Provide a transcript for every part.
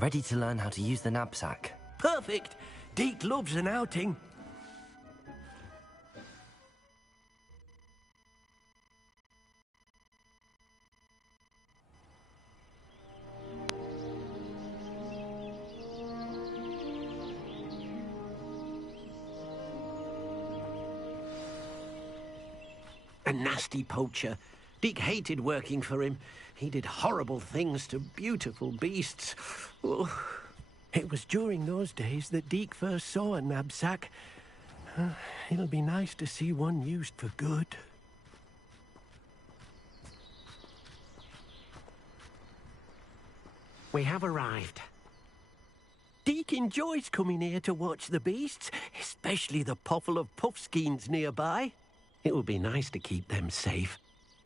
ready to learn how to use the knapsack. Perfect! Deke loves an outing. A nasty poacher. Deke hated working for him. He did horrible things to beautiful beasts. Oh, it was during those days that Deke first saw a knapsack. It'll be nice to see one used for good. We have arrived. Deke enjoys coming here to watch the beasts, especially the potful of puffskeins nearby. It will be nice to keep them safe.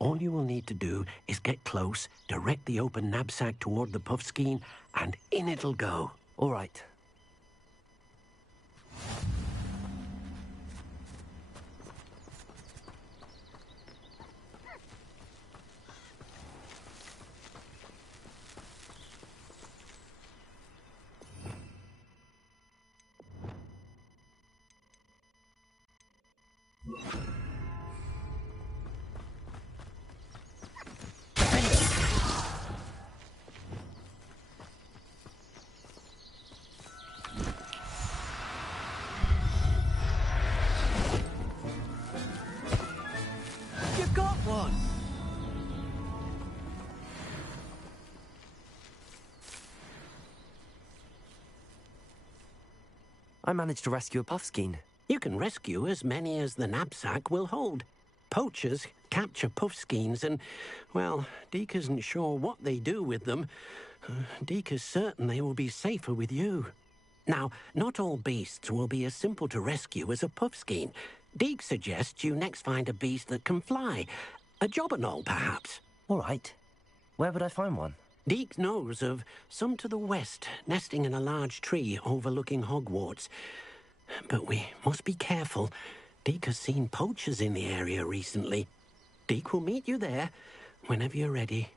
All you will need to do is get close, direct the open knapsack toward the puffskein, and in it'll go. All right. You got one! I managed to rescue a puffskein. You can rescue as many as the knapsack will hold. Poachers capture puffskeins and, well, Deke isn't sure what they do with them. Deke is certain they will be safer with you. Now, not all beasts will be as simple to rescue as a puffskein. Deke suggests you next find a beast that can fly. A jobberknoll, perhaps. All right. Where would I find one? Deke knows of some to the west, nesting in a large tree overlooking Hogwarts. But we must be careful. Deke has seen poachers in the area recently. Deke will meet you there whenever you're ready.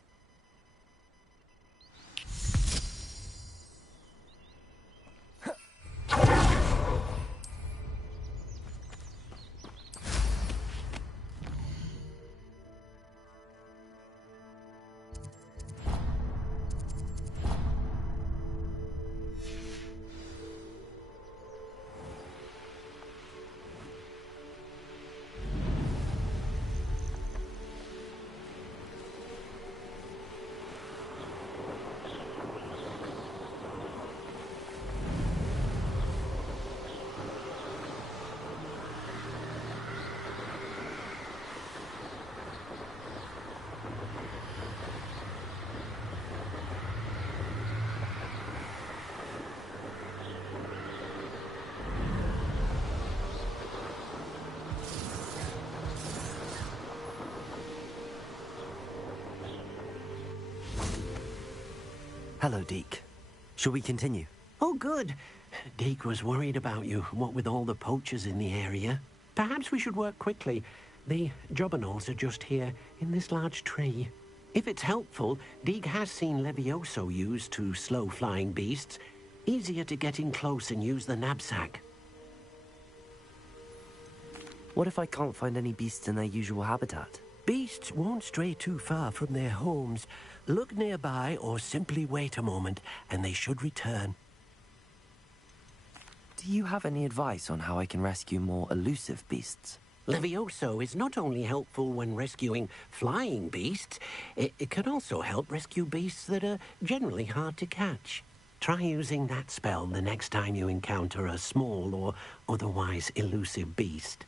Hello, Deke. Shall we continue? Oh, good. Deke was worried about you, what with all the poachers in the area. Perhaps we should work quickly. The jobberknolls are just here, in this large tree. If it's helpful, Deke has seen Levioso used to slow flying beasts. Easier to get in close and use the knapsack. What if I can't find any beasts in their usual habitat? Beasts won't stray too far from their homes. Look nearby or simply wait a moment, and they should return. Do you have any advice on how I can rescue more elusive beasts? Levioso is not only helpful when rescuing flying beasts, it can also help rescue beasts that are generally hard to catch. Try using that spell the next time you encounter a small or otherwise elusive beast.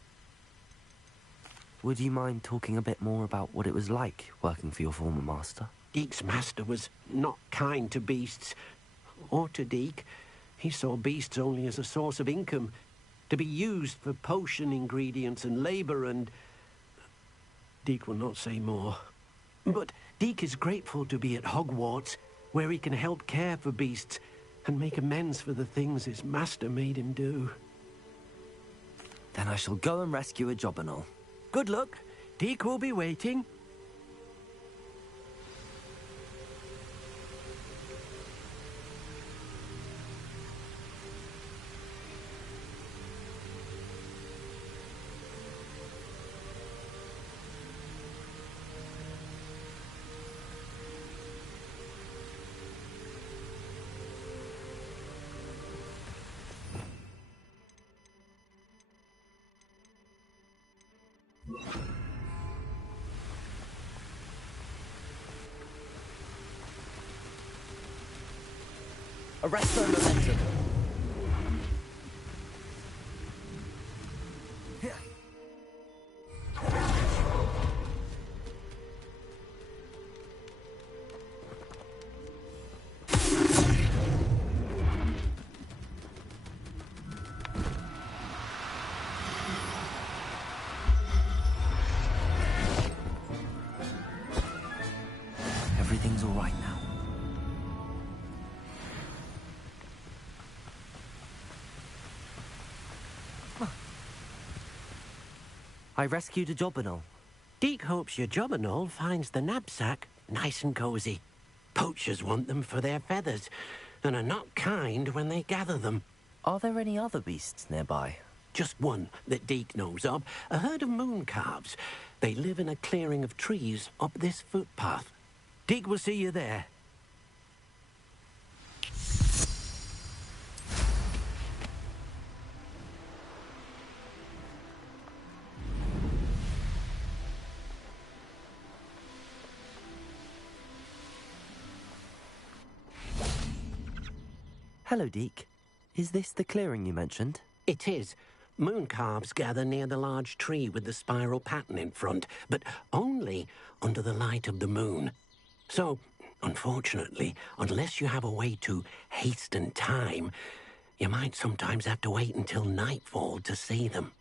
Would you mind talking a bit more about what it was like working for your former master? Deke's master was not kind to beasts, or to Deke. He saw beasts only as a source of income, to be used for potion ingredients and labor, and Deke will not say more. But Deke is grateful to be at Hogwarts, where he can help care for beasts and make amends for the things his master made him do. Then I shall go and rescue a jobberknoll. Good luck. Deke will be waiting. Arresto momentum. Everything's all right now. I rescued a Jobberknoll. Deke hopes your Jobberknoll finds the knapsack nice and cozy. Poachers want them for their feathers, and are not kind when they gather them. Are there any other beasts nearby? Just one that Deke knows of, a herd of moon calves. They live in a clearing of trees up this footpath. Deke will see you there. Hello, Deke. Is this the clearing you mentioned? It is. Moon calves gather near the large tree with the spiral pattern in front, but only under the light of the moon. So, unfortunately, unless you have a way to hasten time, you might sometimes have to wait until nightfall to see them.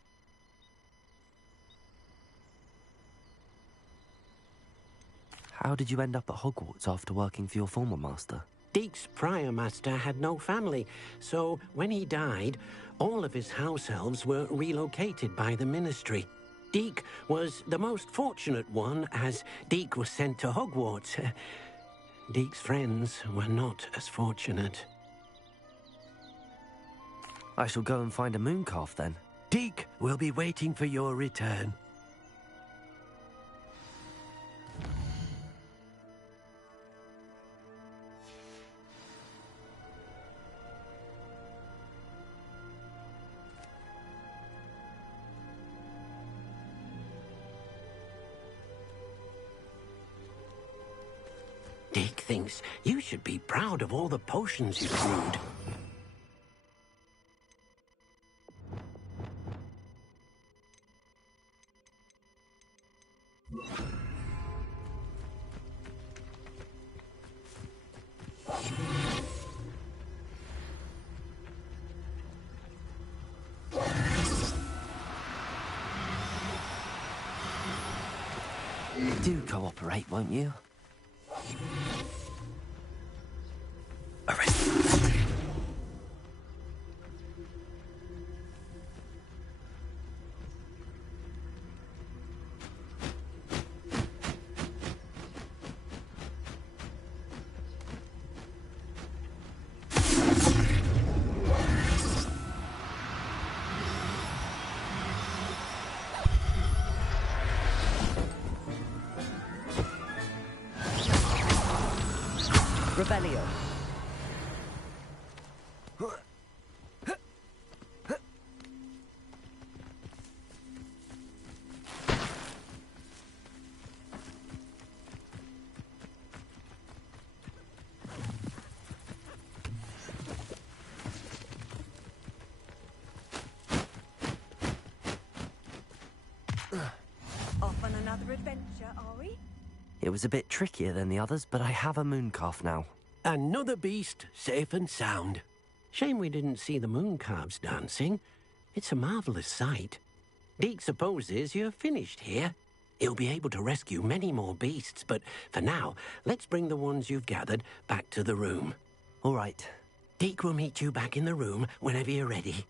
How did you end up at Hogwarts after working for your former master? Deke's prior master had no family, so when he died, all of his house elves were relocated by the ministry. Deke was the most fortunate one, as Deke was sent to Hogwarts. Deke's friends were not as fortunate. I shall go and find a mooncalf then. Deke will be waiting for your return. Deke thinks you should be proud of all the potions you've brewed. Do cooperate, won't you? Arrest. Rebellion. Off on another adventure, are we? It was a bit trickier than the others, but I have a mooncalf now. Another beast, safe and sound. Shame we didn't see the moon calves dancing. It's a marvelous sight. Deke supposes you're finished here. He'll be able to rescue many more beasts, but for now, let's bring the ones you've gathered back to the room. All right. Deke will meet you back in the room whenever you're ready.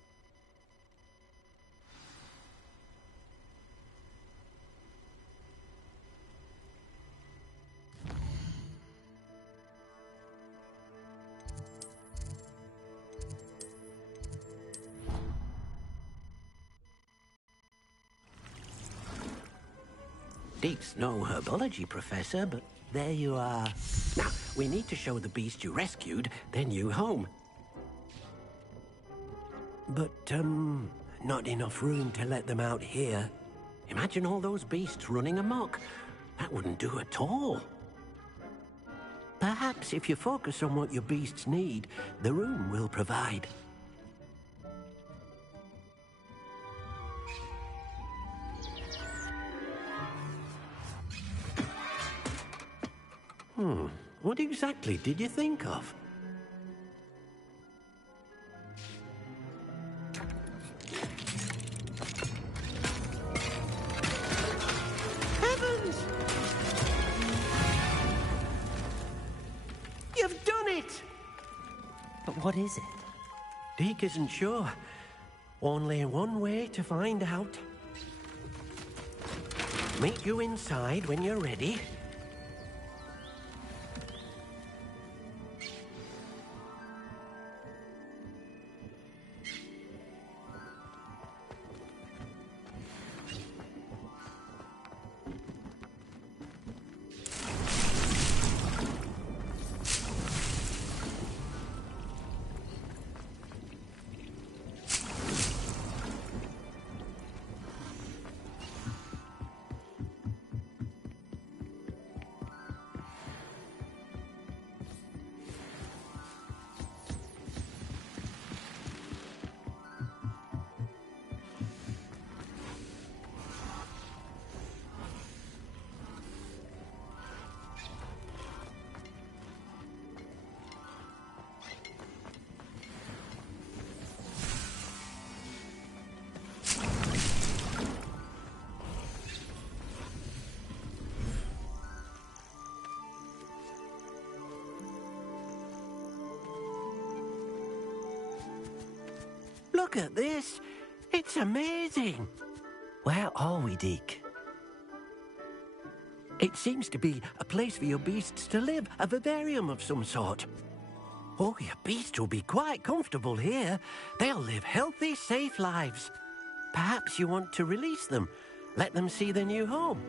Deke's no herbology professor, but there you are. Now, we need to show the beast you rescued their new home. But, not enough room to let them out here. Imagine all those beasts running amok. That wouldn't do at all. Perhaps if you focus on what your beasts need, the room will provide. What exactly did you think of? Heavens! You've done it! But what is it? Deke isn't sure. Only one way to find out. Meet you inside when you're ready. Look at this. It's amazing. Where are we, Deke? It seems to be a place for your beasts to live, a vivarium of some sort. Oh, your beasts will be quite comfortable here. They'll live healthy, safe lives. Perhaps you want to release them, let them see their new home.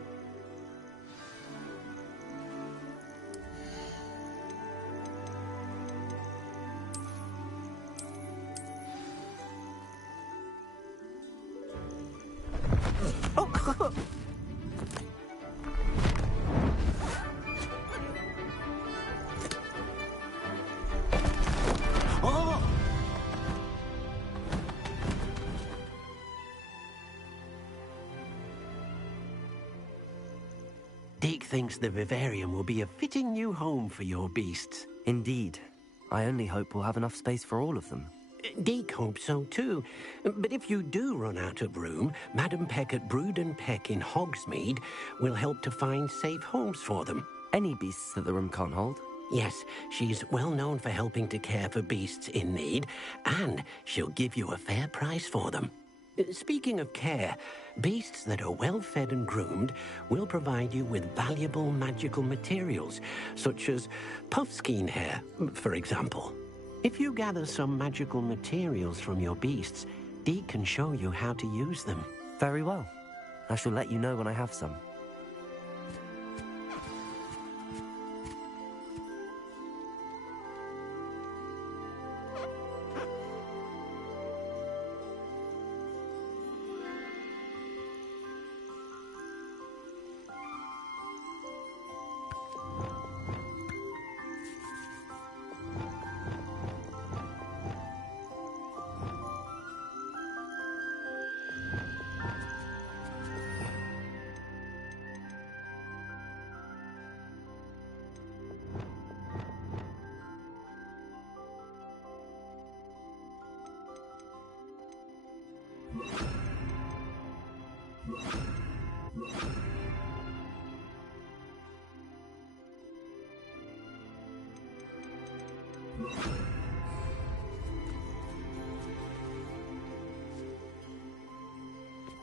Deke thinks the vivarium will be a fitting new home for your beasts. Indeed. I only hope we'll have enough space for all of them. Deke hopes so too. But if you do run out of room, Madam Peck at Brood and Peck in Hogsmeade will help to find safe homes for them. Any beasts that the room can't hold? Yes, she's well known for helping to care for beasts in need, and she'll give you a fair price for them. Speaking of care, beasts that are well fed and groomed will provide you with valuable magical materials, such as puffskein hair, for example. If you gather some magical materials from your beasts, Deke can show you how to use them. Very well. I shall let you know when I have some.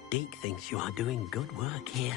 Deke thinks you are doing good work here.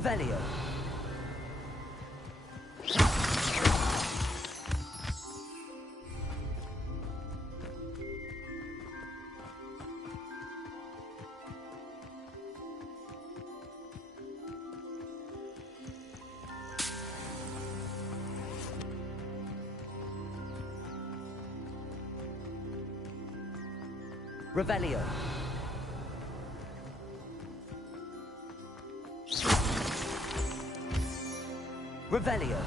Revelio. Revelio. Revelio.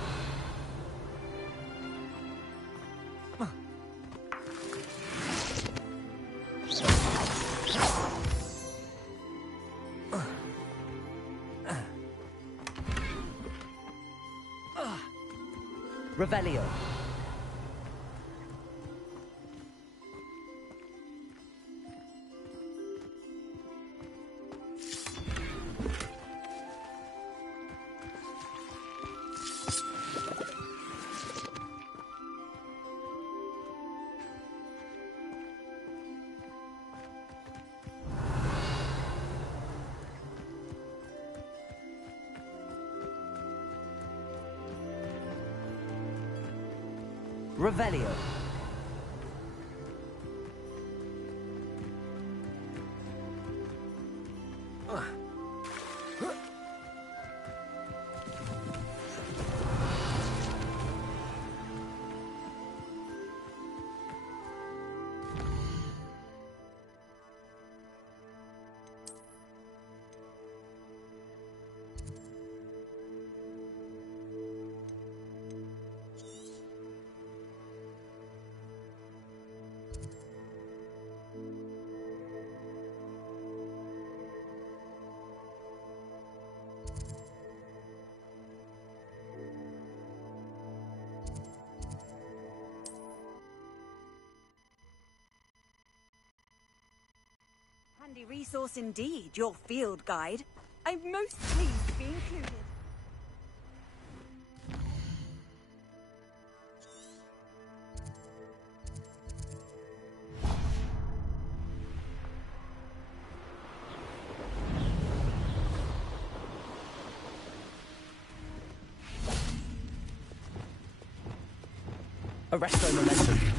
Revelio. Revelio. Handy resource indeed, your field guide. I'm most pleased to be included. Arresto momentum.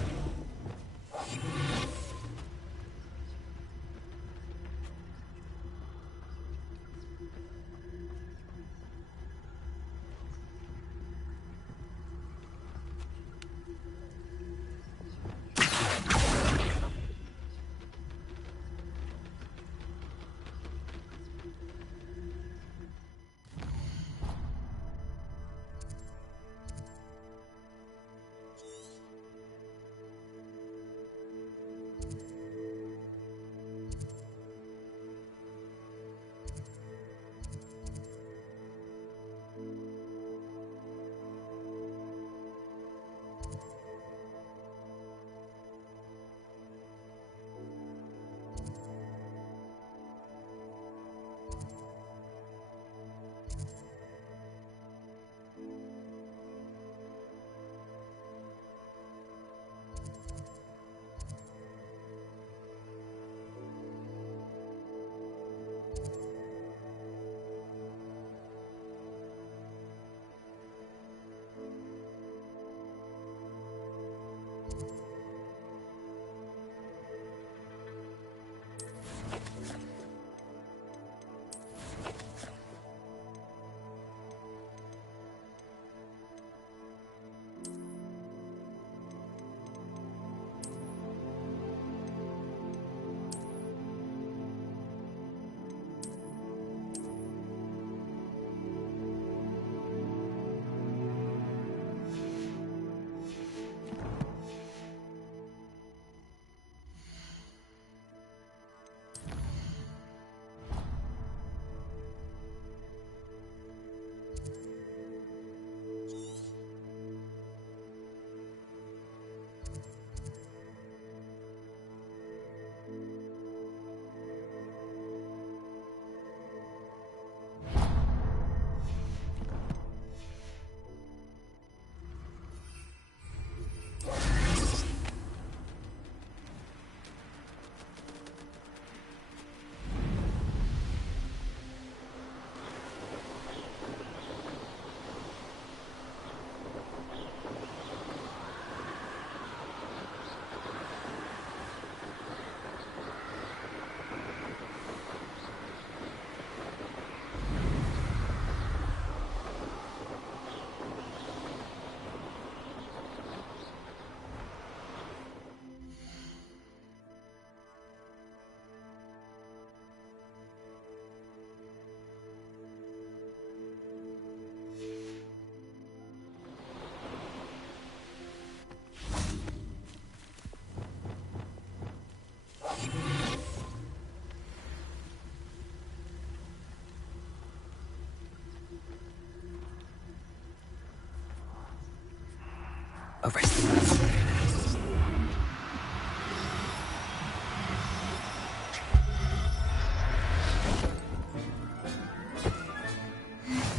Arrest the man.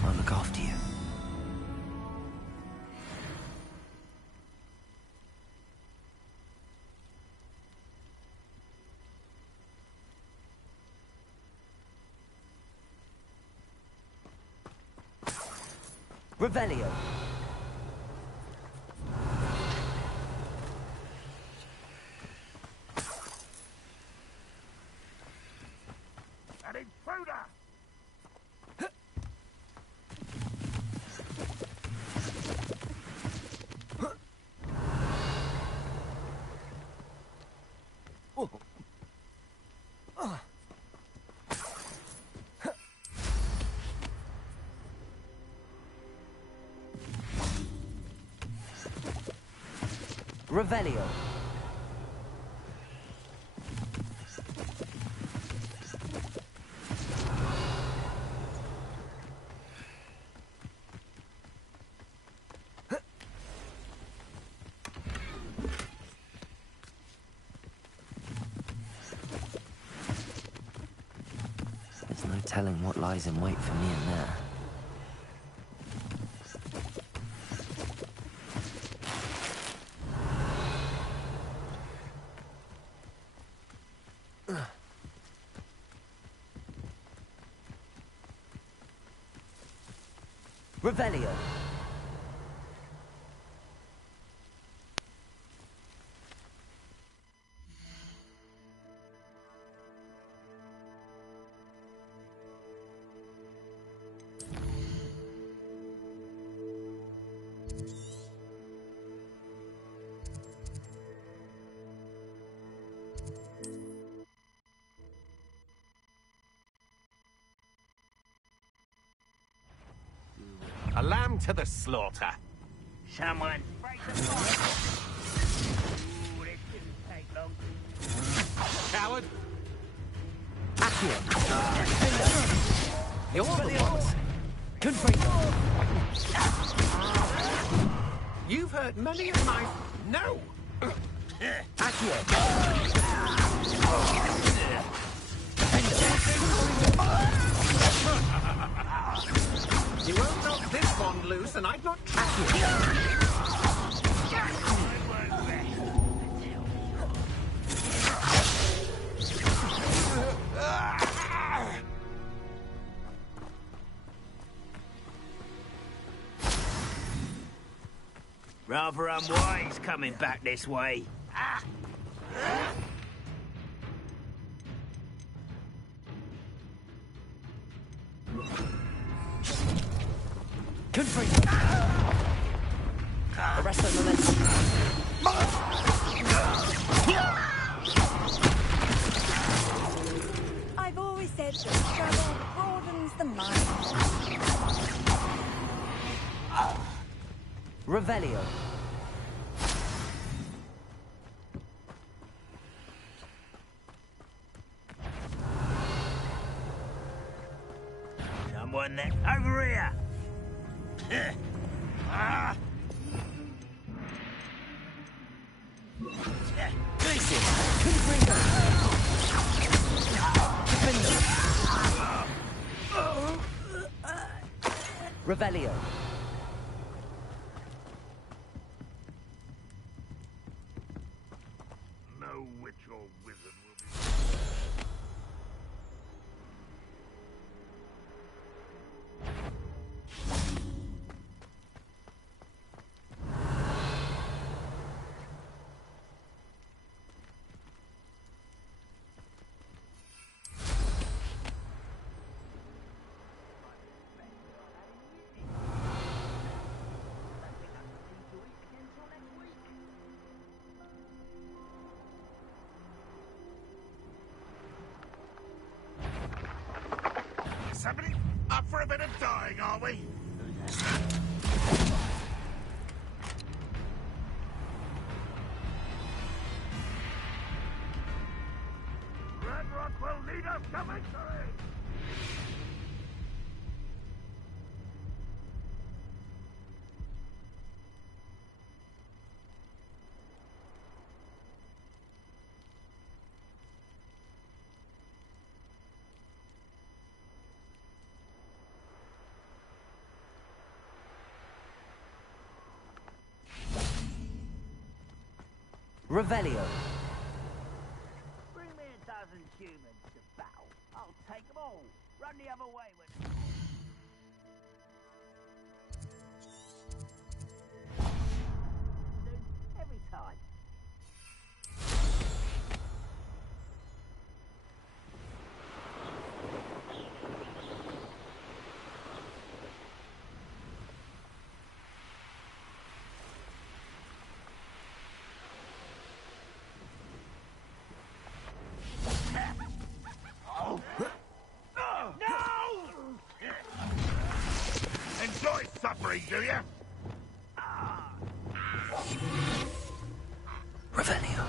I'll look after you. Revelio. An intruder! Revelio. There's no telling what lies in wait for me in there. Revelio. A lamb to the slaughter. Someone break the fire. Ooh, this didn't take long. Coward! Accio. You're the boss. Confringo. You've hurt many of my... No! Accio. You won't knock this bond loose, and I'd not track you. Rather unwise coming back this way. Confringo. Arrest the momentum. I've always said that travel broadens the mind. Revelio. Someone there. Over here! Listen. Confringo. Revelio. No witch or wizard will be... Somebody up for a bit of dying, are we? Red Rock will lead us to victory! Revelio. Bring me a dozen humans to battle. I'll take them all. Run the other way when... Every time. Enjoy suffering, do you? Revelio.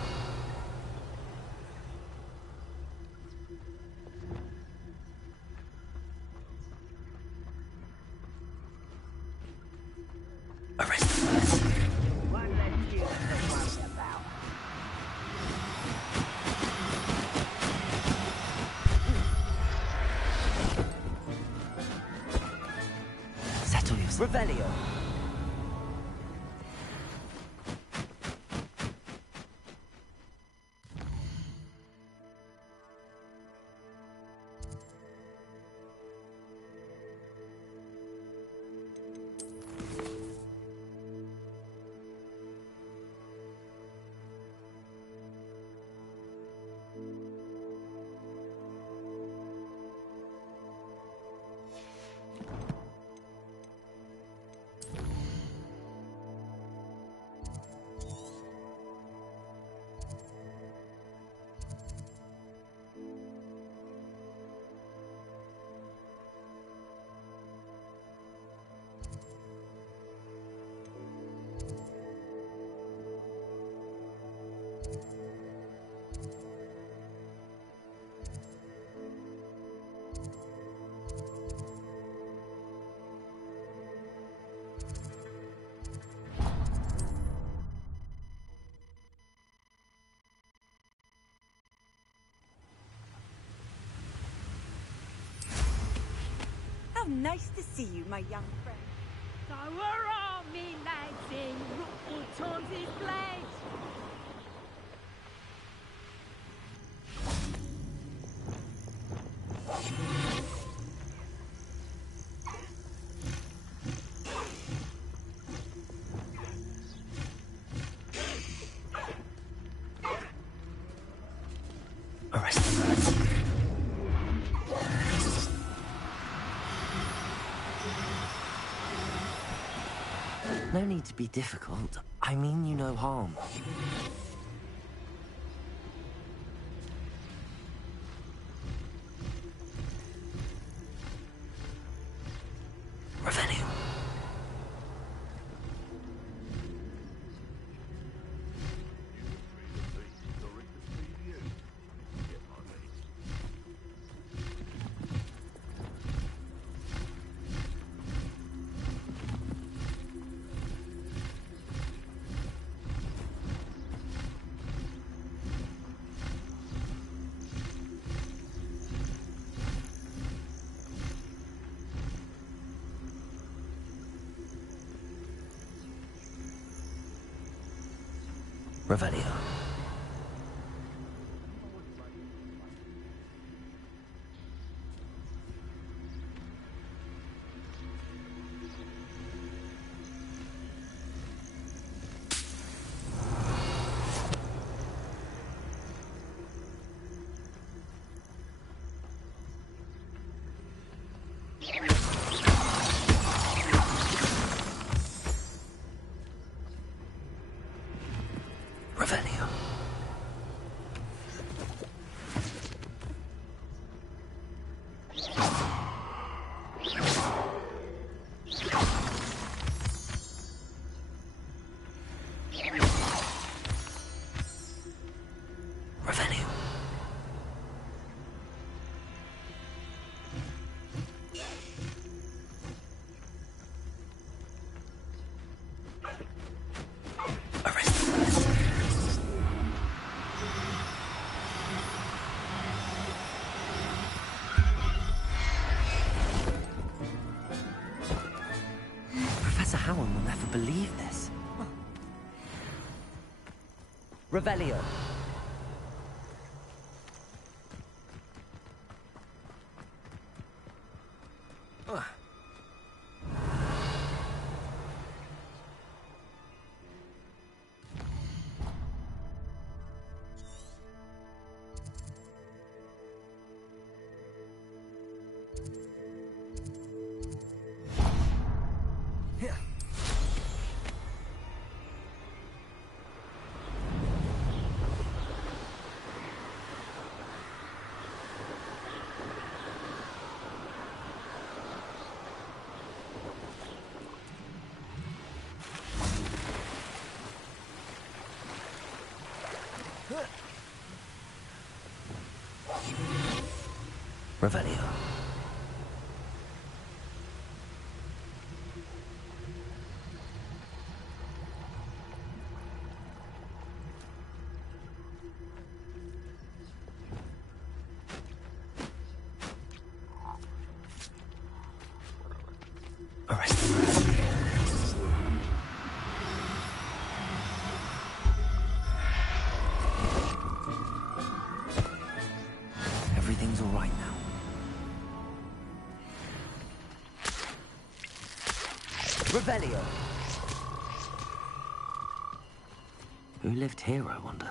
Arrest the person. One less human to worry about. Settle yourself. Revelio. How nice to see you, my young friend. So we're all me lads in Rookwood Tom's blade. Arrest the person. No need to be difficult. I mean you no harm. Revenue. Revelio. Revelio. Revenue. Arrest the person. Professor Howard will never believe this. Revelio. Revelio. Arrest them. Everything's all right now. Revelio. Who lived here, I wonder?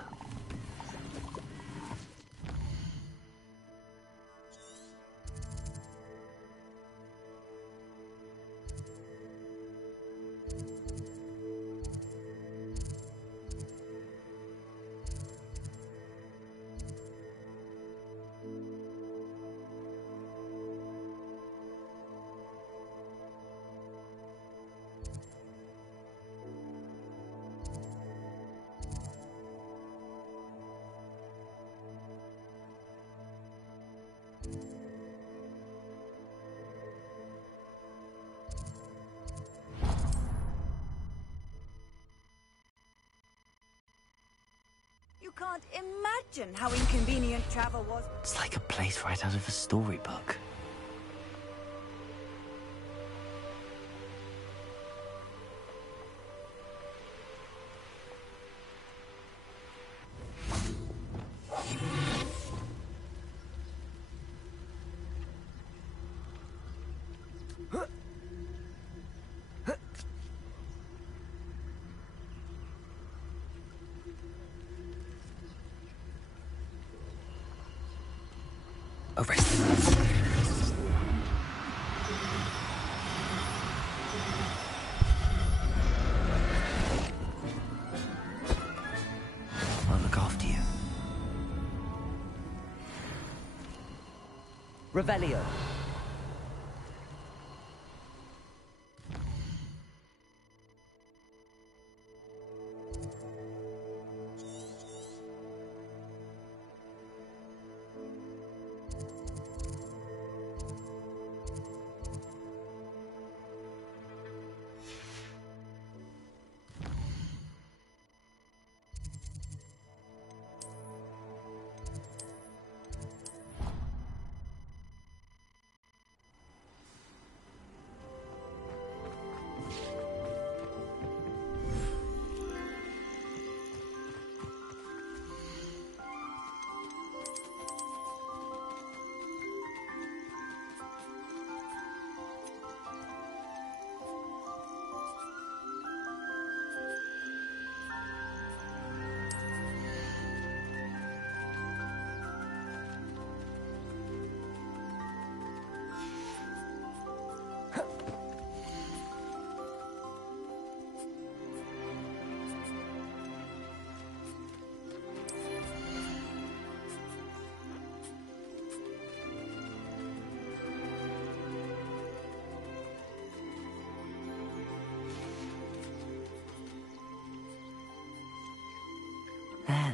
You can't imagine how inconvenient travel was. It's like a place right out of a storybook. Arrest them. I'll look after you. Revelio.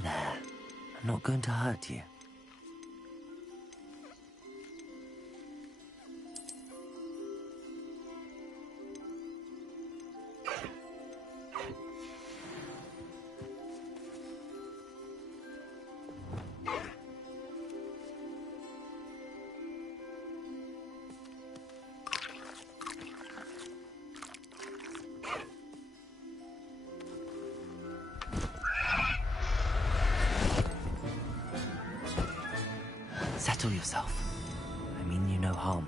There. I'm not going to hurt you. Settle yourself. I mean you no harm.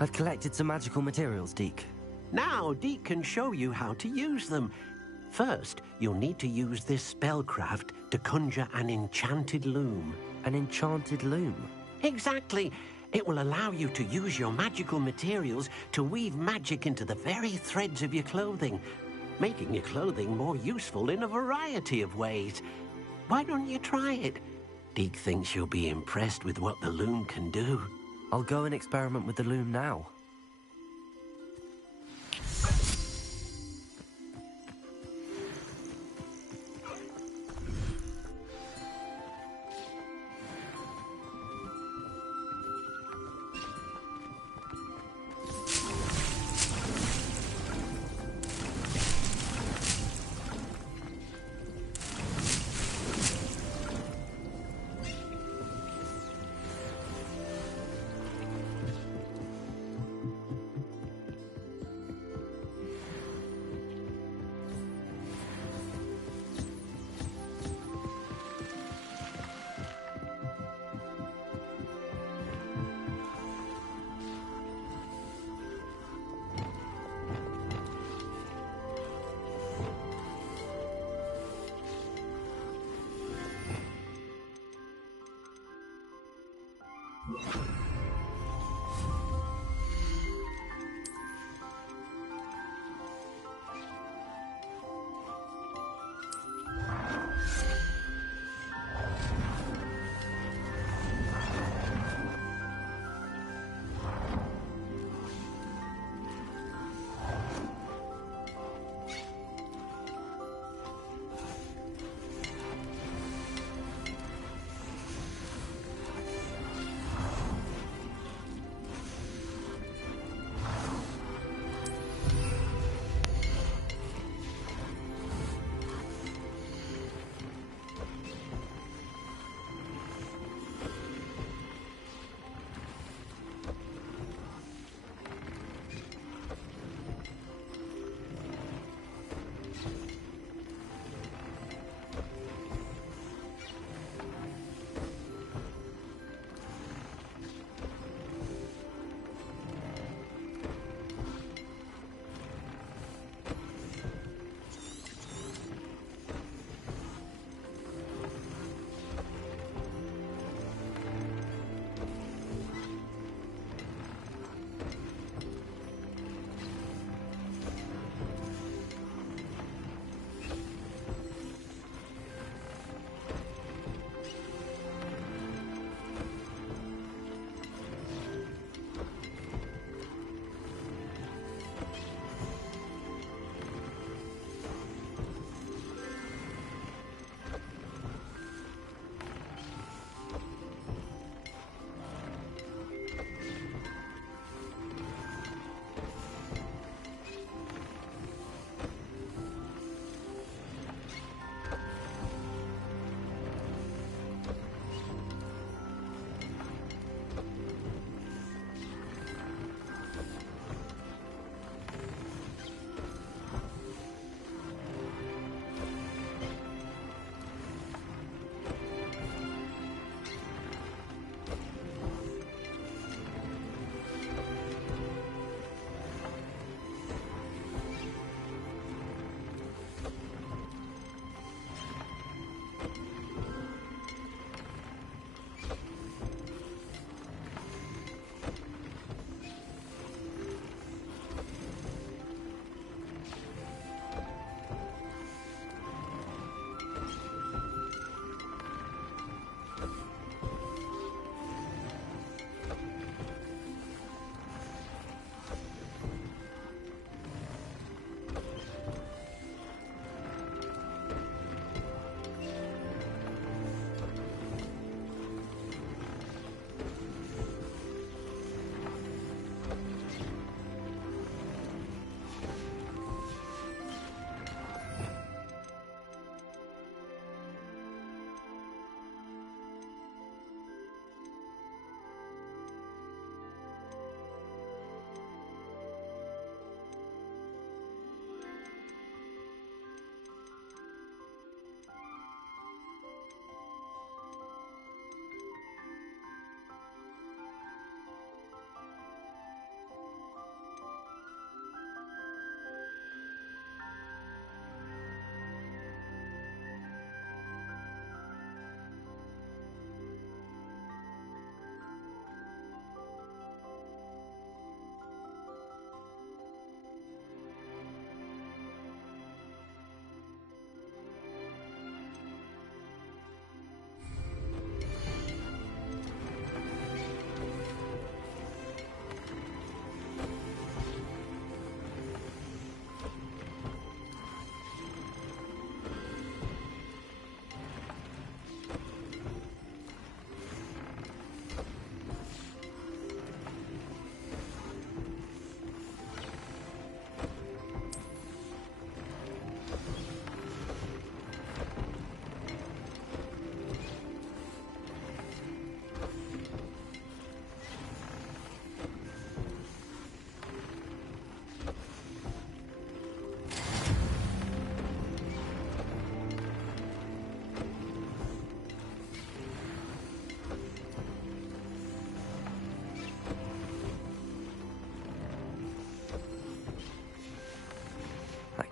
I've collected some magical materials, Deke. Now, Deke can show you how to use them. First, you'll need to use this spellcraft to conjure an enchanted loom. An enchanted loom? Exactly. It will allow you to use your magical materials to weave magic into the very threads of your clothing, making your clothing more useful in a variety of ways. Why don't you try it? Deke thinks you'll be impressed with what the loom can do. I'll go and experiment with the loom now.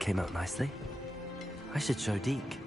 came out nicely. I should show Deke.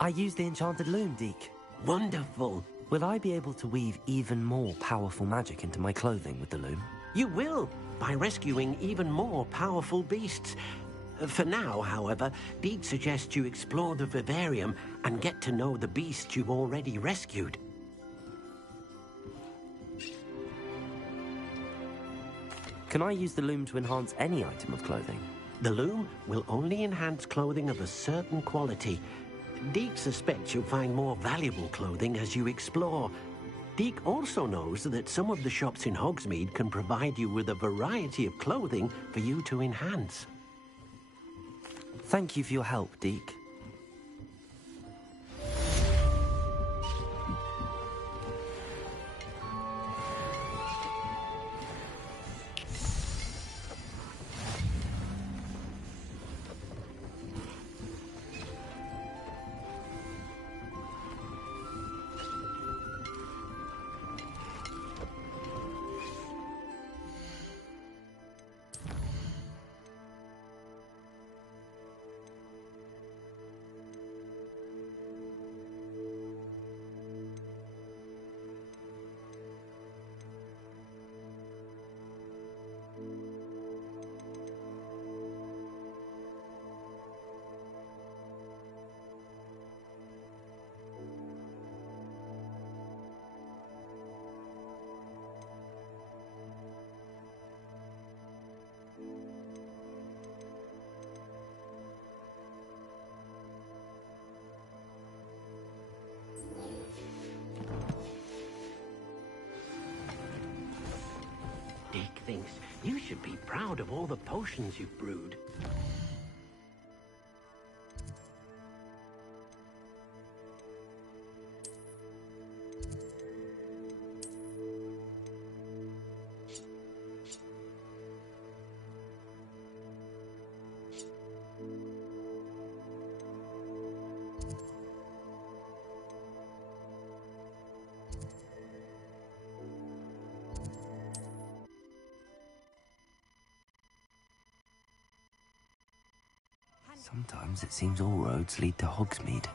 I used the enchanted loom, Deke. Wonderful. Will I be able to weave even more powerful magic into my clothing with the loom? You will, by rescuing even more powerful beasts. For now, however, Deke suggests you explore the vivarium and get to know the beasts you've already rescued. Can I use the loom to enhance any item of clothing? The loom will only enhance clothing of a certain quality. Deke suspects you'll find more valuable clothing as you explore. Deke also knows that some of the shops in Hogsmeade can provide you with a variety of clothing for you to enhance. Thank you for your help, Deke. Deke thinks you should be proud of all the potions you've brewed. Sometimes it seems all roads lead to Hogsmeade.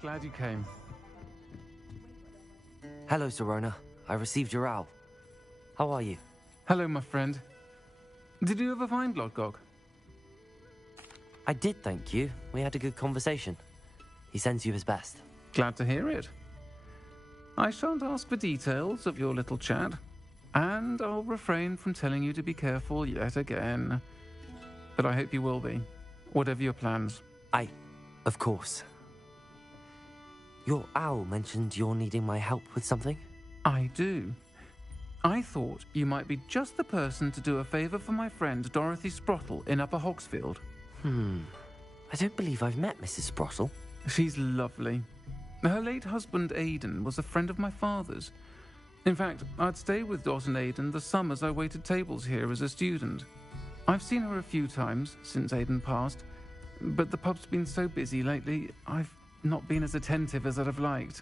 Glad you came. Hello, Serona. I received your owl. How are you? Hello, my friend. Did you ever find Lodgok? I did, thank you. We had a good conversation. He sends you his best. Glad to hear it. I shan't ask for details of your little chat, and I'll refrain from telling you to be careful yet again. But I hope you will be, whatever your plans. Of course. Your owl mentioned you're needing my help with something? I do. I thought you might be just the person to do a favour for my friend Dorothy Sprottle in Upper Hogsfield. I don't believe I've met Mrs. Sprottle. She's lovely. Her late husband Aidan was a friend of my father's. In fact, I'd stay with Dot and Aidan the summers I waited tables here as a student. I've seen her a few times since Aidan passed, but the pub's been so busy lately, I've not been as attentive as I'd have liked.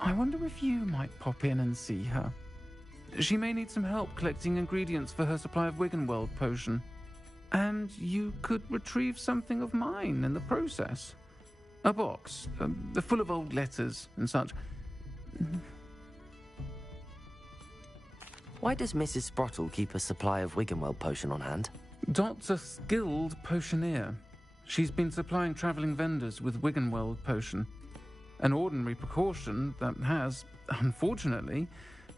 I wonder if you might pop in and see her. She may need some help collecting ingredients for her supply of Wiggenweld potion. And you could retrieve something of mine in the process. A box, full of old letters and such. Why does Mrs. Sprottle keep a supply of Wiggenweld potion on hand? Dot's a skilled potioneer. She's been supplying travelling vendors with Wiggenweld potion. An ordinary precaution that has, unfortunately,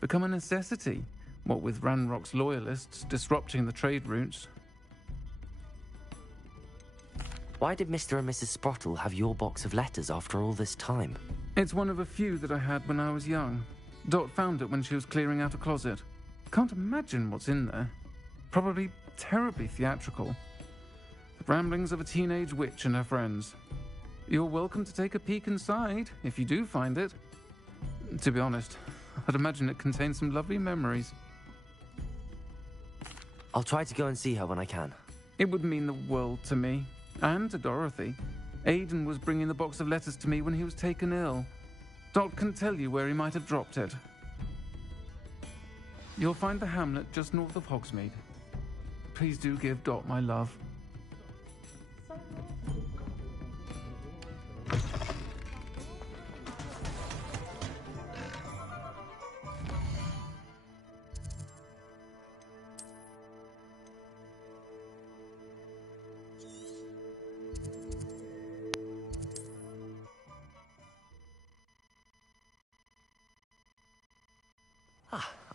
become a necessity, what with Ranrock's loyalists disrupting the trade routes. Why did Mr. and Mrs. Sprottle have your box of letters after all this time? It's one of a few that I had when I was young. Dot found it when she was clearing out a closet. Can't imagine what's in there. Probably terribly theatrical. The ramblings of a teenage witch and her friends. You're welcome to take a peek inside, if you do find it. To be honest, I'd imagine it contains some lovely memories. I'll try to go and see her when I can. It would mean the world to me, and to Dorothy. Aidan was bringing the box of letters to me when he was taken ill. Dot can tell you where he might have dropped it. You'll find the hamlet just north of Hogsmeade. Please do give Dot my love.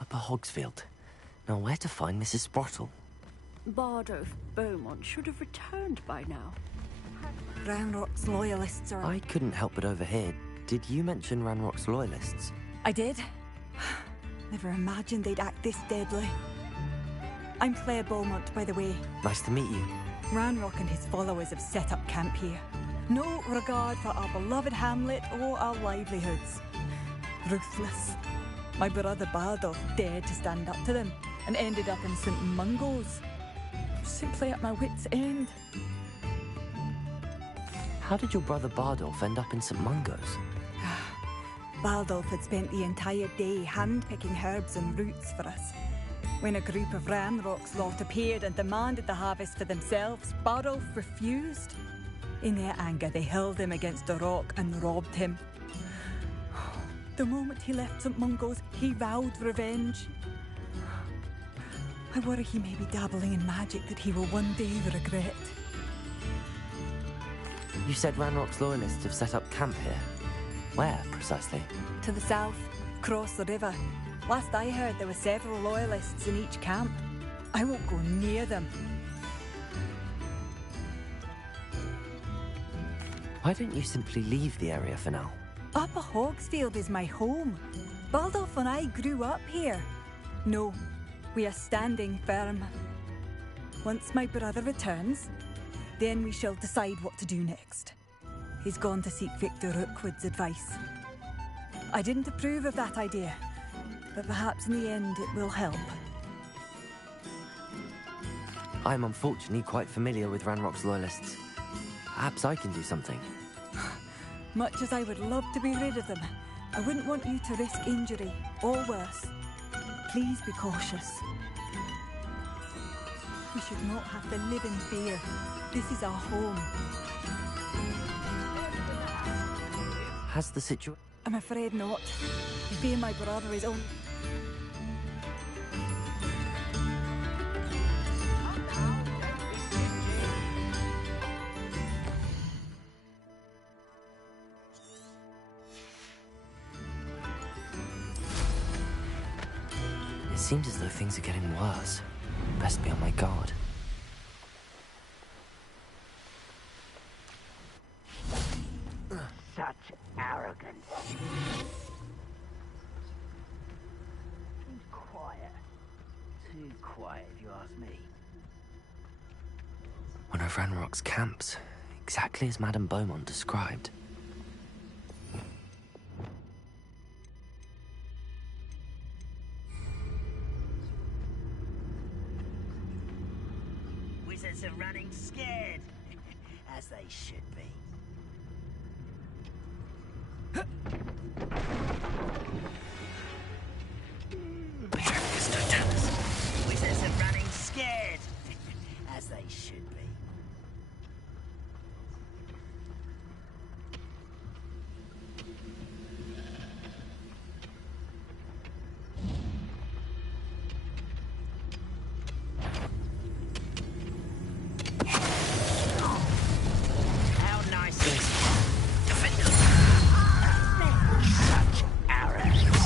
Upper Hogsfield. Now where to find Mrs. Sprottle? Bardolph Beaumont should have returned by now. Ranrock's loyalists are... I couldn't help but overhear. Did you mention Ranrock's loyalists? I did. Never imagined they'd act this deadly. I'm Claire Beaumont, by the way. Nice to meet you. Ranrock and his followers have set up camp here. No regard for our beloved hamlet or our livelihoods. Ruthless. My brother Bardolph dared to stand up to them and ended up in St. Mungo's. Simply at my wit's end. How did your brother Bardolph end up in St. Mungo's? Bardolph had spent the entire day hand-picking herbs and roots for us. When a group of Ranrock's lot appeared and demanded the harvest for themselves, Bardolph refused. In their anger, they hurled him against a rock and robbed him. The moment he left St. Mungo's, he vowed revenge. I worry he may be dabbling in magic that he will one day regret. You said Ranrock's loyalists have set up camp here. Where, precisely? To the south, across the river. Last I heard, there were several loyalists in each camp. I won't go near them. Why don't you simply leave the area for now? Upper Hogsfield is my home. Bardolph and I grew up here. No, we are standing firm. Once my brother returns, then we shall decide what to do next. He's gone to seek Victor Rookwood's advice. I didn't approve of that idea, but perhaps in the end it will help. I'm unfortunately quite familiar with Ranrock's loyalists. Perhaps I can do something. Much as I would love to be rid of them, I wouldn't want you to risk injury, or worse. Please be cautious. We should not have to live in fear. This is our home. Has the situation... I'm afraid not. I fear my brother is on... Seems as though things are getting worse. Best be on my guard. Such arrogance. Too quiet. Too quiet, if you ask me. One of Ranrock's camps, exactly as Madame Beaumont described. Wizards are running scared, as they should be. Wizards are running scared, as they should be. How nice is it? Such arrogance.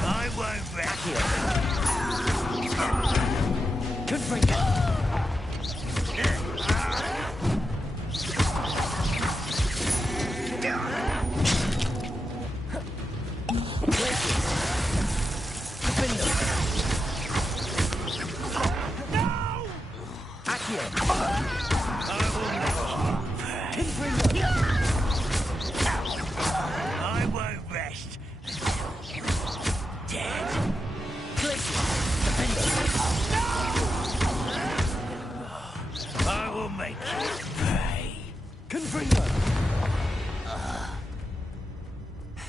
I won't back you. I won't rest. Dead. I will make you pay.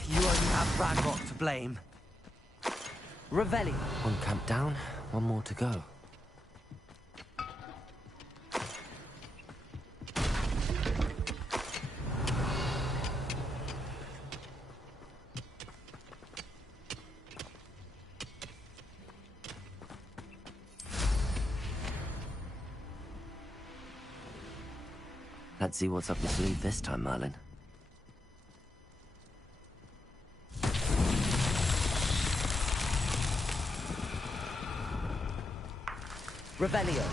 You only have Ranrock to blame. Revelio. One camp down, one more to go. Let's see what's up your sleeve this time, Merlin. Revelio.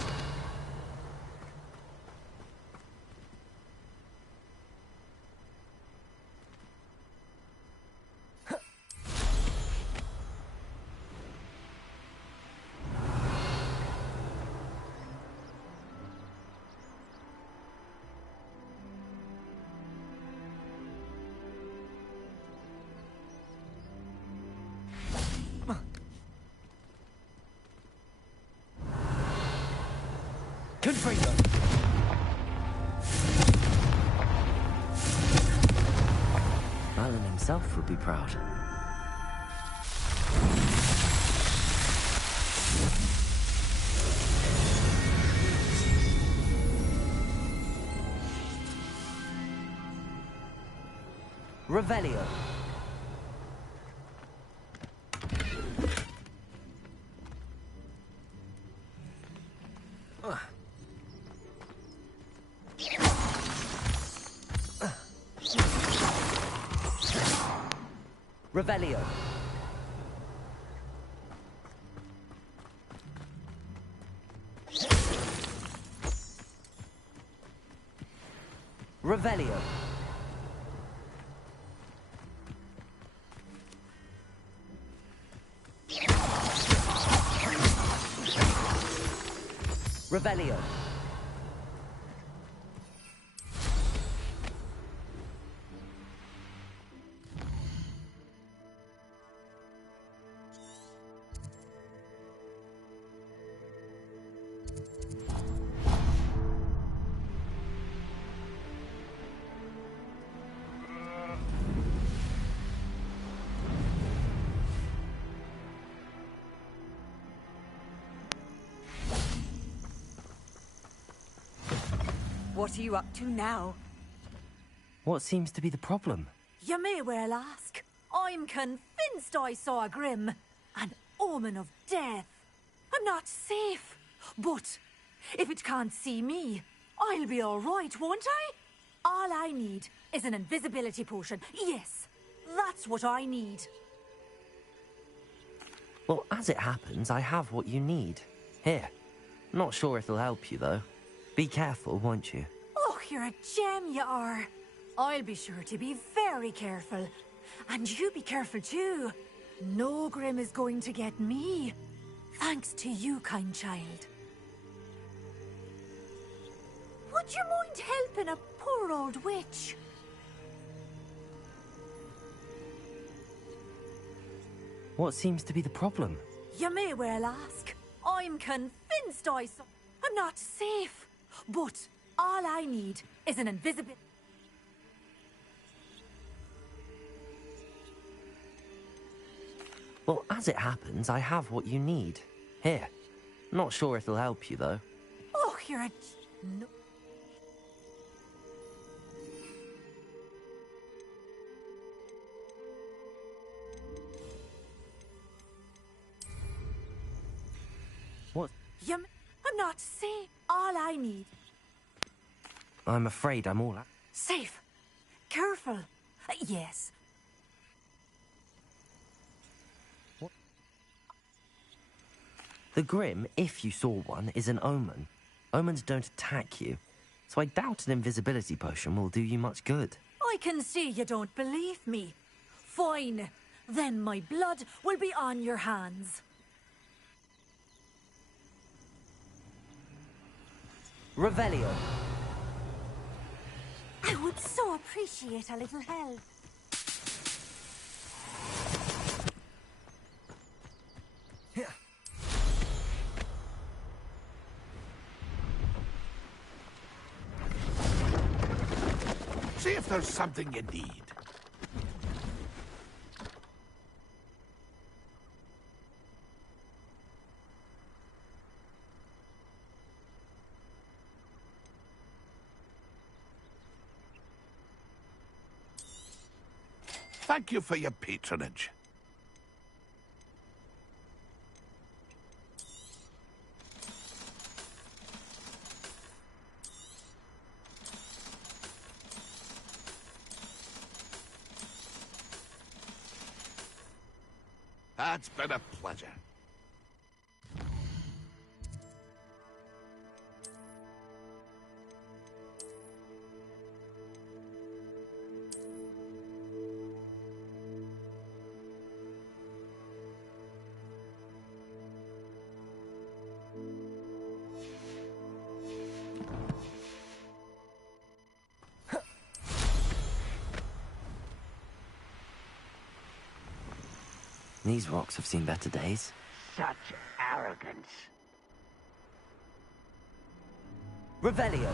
Merlin himself would be proud. Revelio. Revelio. Revelio. Revelio. What are you up to now? What seems to be the problem? You may well ask. I'm convinced I saw a Grim, an omen of death. I'm not safe. But if it can't see me, I'll be all right, won't I? All I need is an invisibility potion. Yes, that's what I need. Well, as it happens, I have what you need. Here. Not sure it'll help you, though. Be careful, won't you? Oh, you're a gem, you are. I'll be sure to be very careful. And you be careful, too. No Grim is going to get me. Thanks to you, kind child. Would you mind helping a poor old witch? What seems to be the problem? You may well ask. I'm convinced I'm not safe. But all I need is an invisible... Well, as it happens, I have what you need. Here. Not sure it'll help you, though. Oh, you're a... No. What? I'm not safe. All I need... I'm afraid I'm all out. Safe. Careful. Yes. What? The Grim, if you saw one, is an omen. Omens don't attack you, so I doubt an invisibility potion will do you much good. I can see you don't believe me. Fine. Then my blood will be on your hands. Revelio. I would so appreciate a little help. See if there's something you need. Thank you for your patronage. It's been a pleasure. These rocks have seen better days. Such arrogance. Revelio.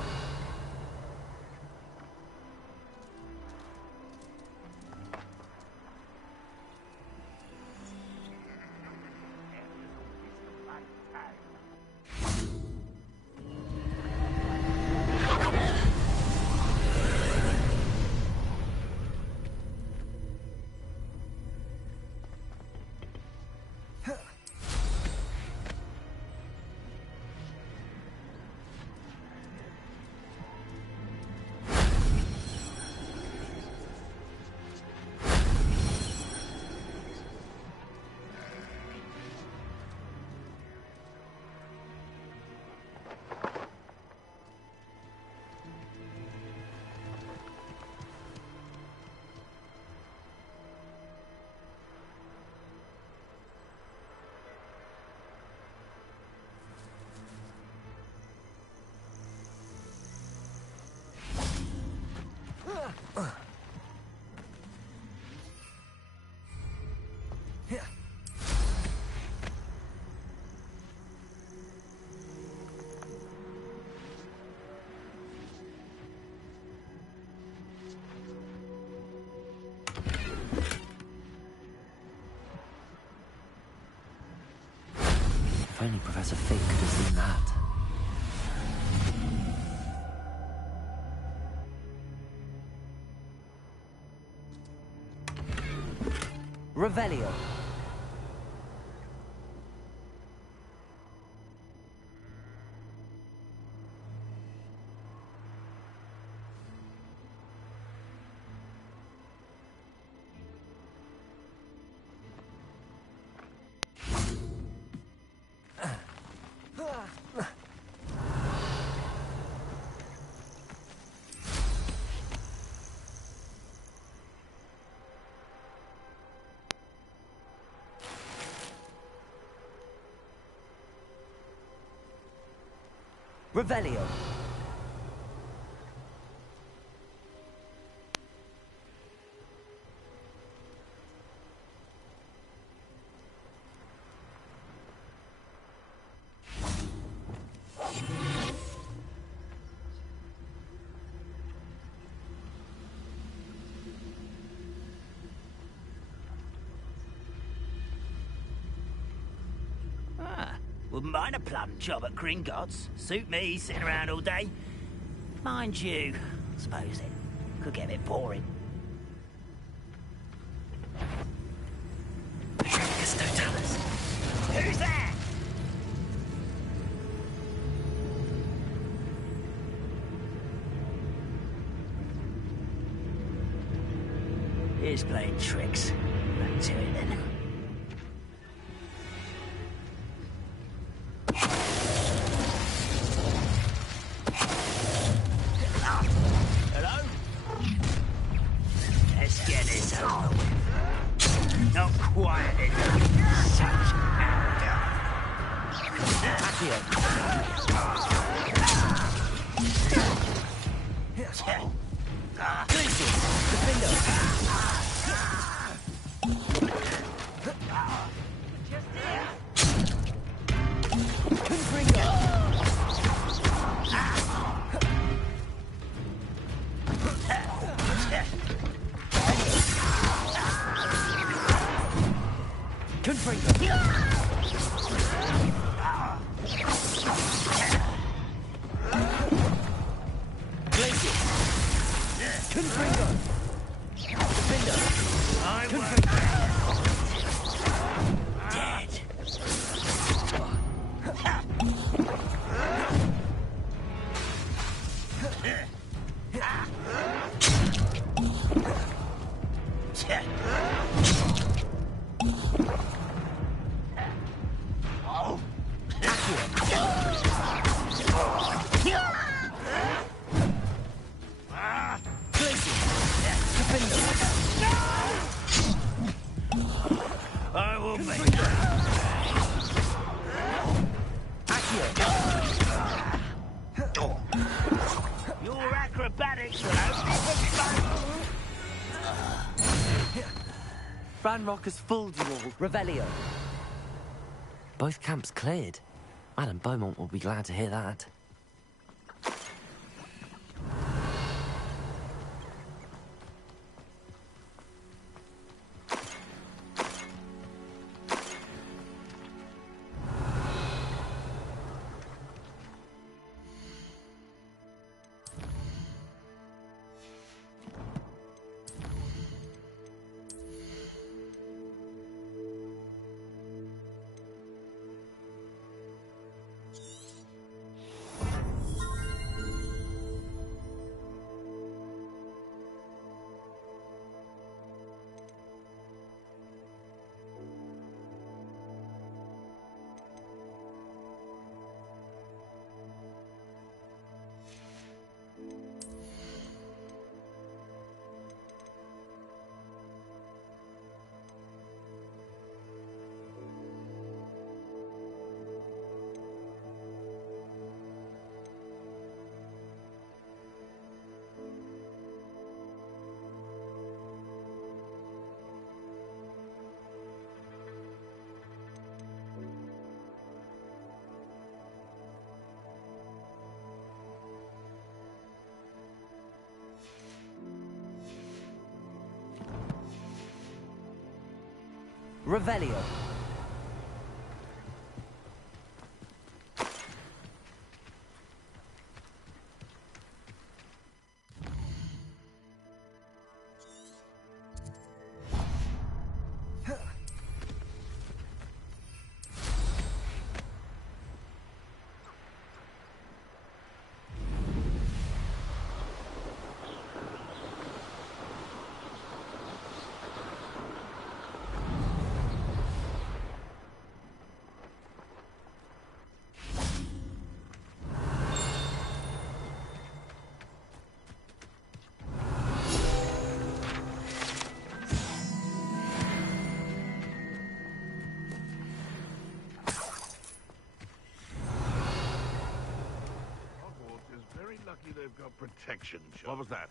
If only Professor Fig could have seen that. Revelio. Revelio. Wouldn't mind a plum job at Gringotts. Suit me, sitting around all day. Mind you, I suppose it could get a bit boring. Who's there? Here's playing tricks. Back to it then. Hello? Let's get this over with. Not quiet enough. Such anger. I will make your acrobatics will only be fun. Ranrock has fooled you all. Revelio. Both camps cleared. Madame Beaumont will be glad to hear that. Revelio. they've got protection. What was that?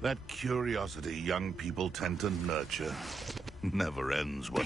That curiosity young people tend to nurture never ends, what?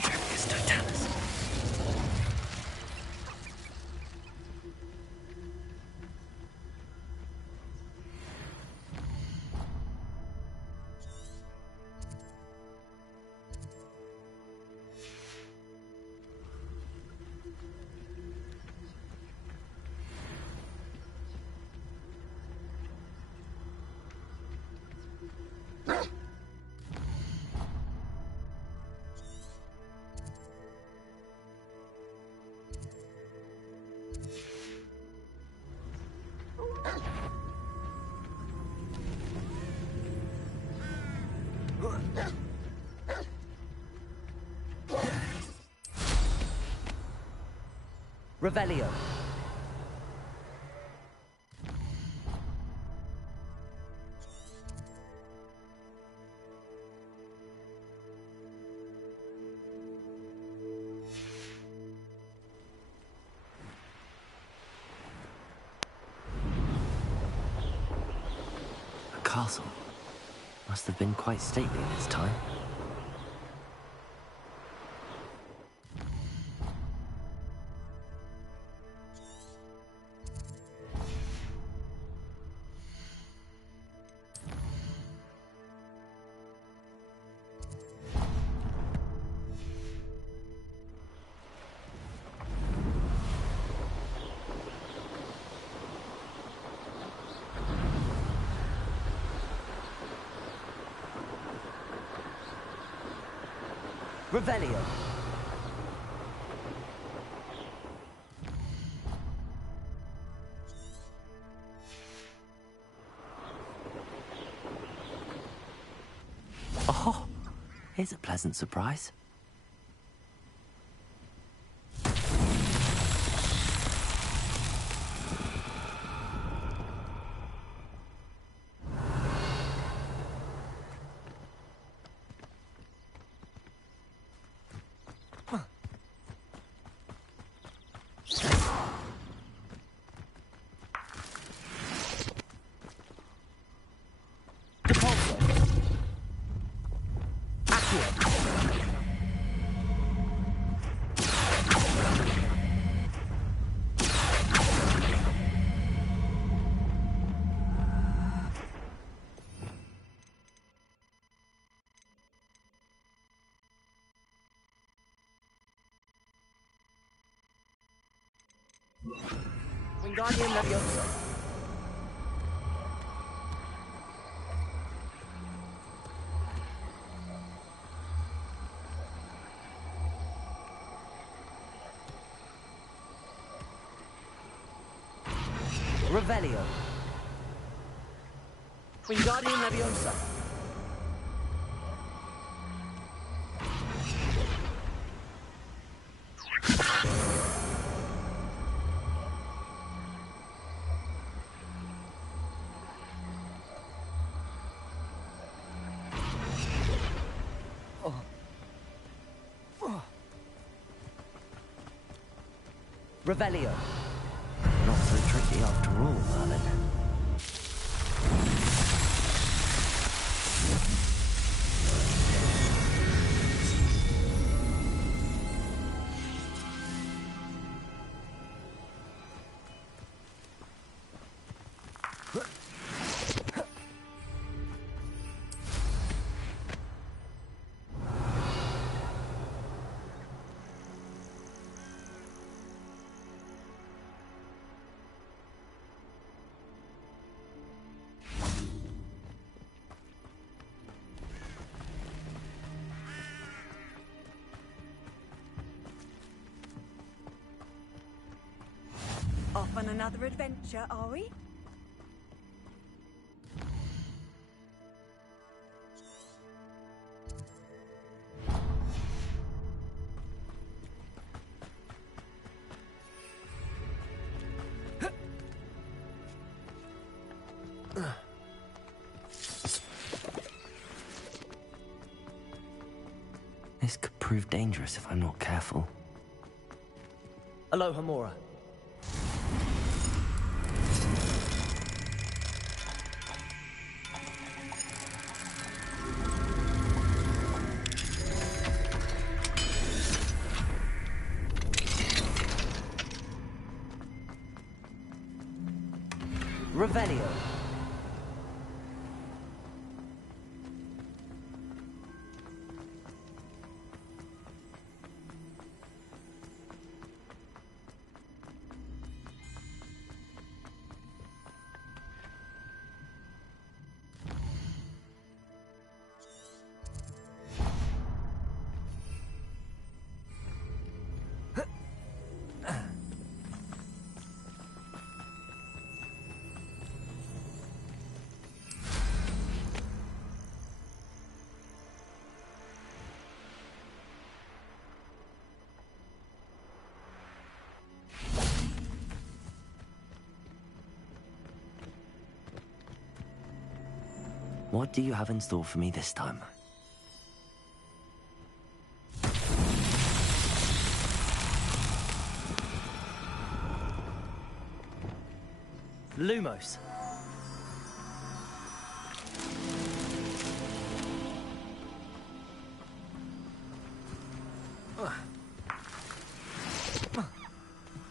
Revelio. A castle. Must have been quite stately in its time. Revelio. Oh, here's a pleasant surprise. Wingardium Leviosa. Revelio. Wingardium Leviosa. Revelio. Not so tricky after all, Merlin. Off on another adventure, are we? This could prove dangerous if I'm not careful. Aloha Mora. Revelio. What do you have in store for me this time? Lumos.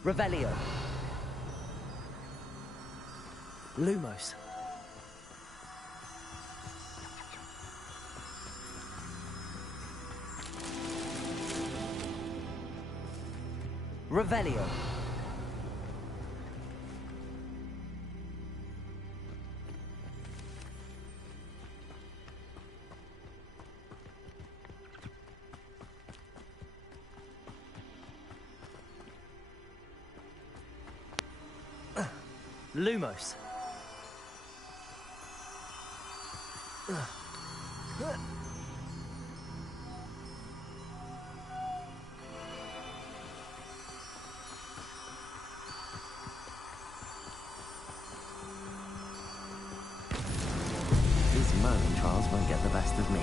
Revelio. Lumos. Revelio. Lumos. These Merlin trials won't get the best of me.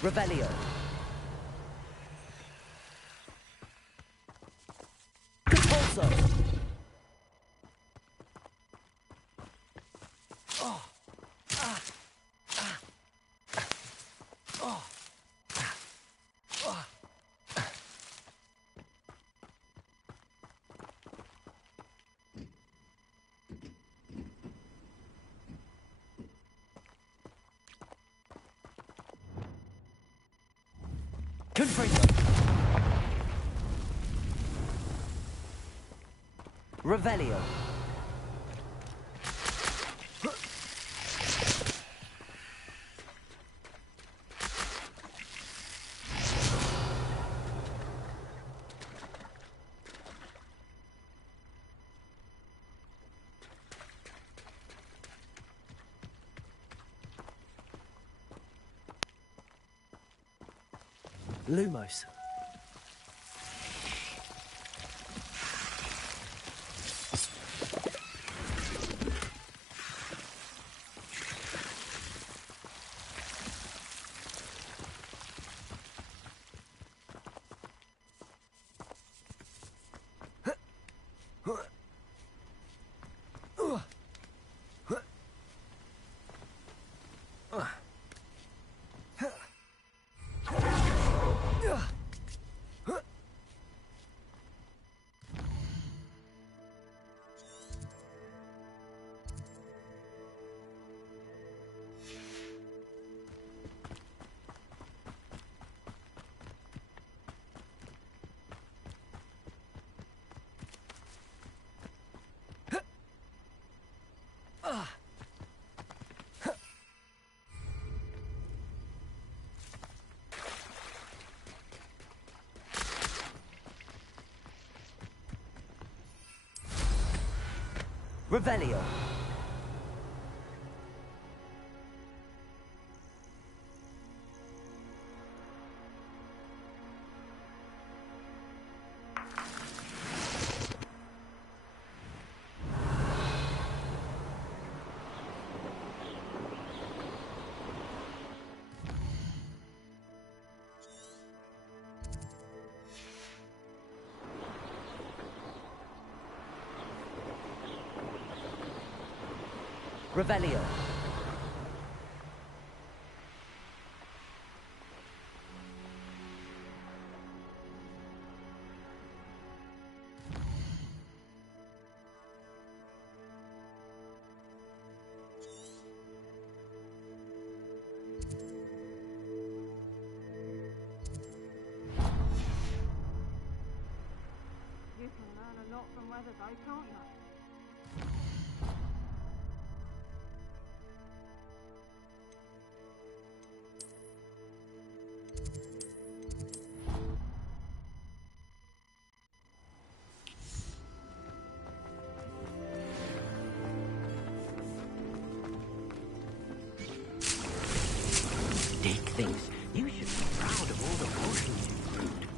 Revelio. Compulso. Confringo. Revelio. Lumos. Revelio. Revelio. You can learn a lot from weather, though, can't you? Dick thinks you should be proud of all the potions you've brewed.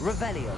Revelio.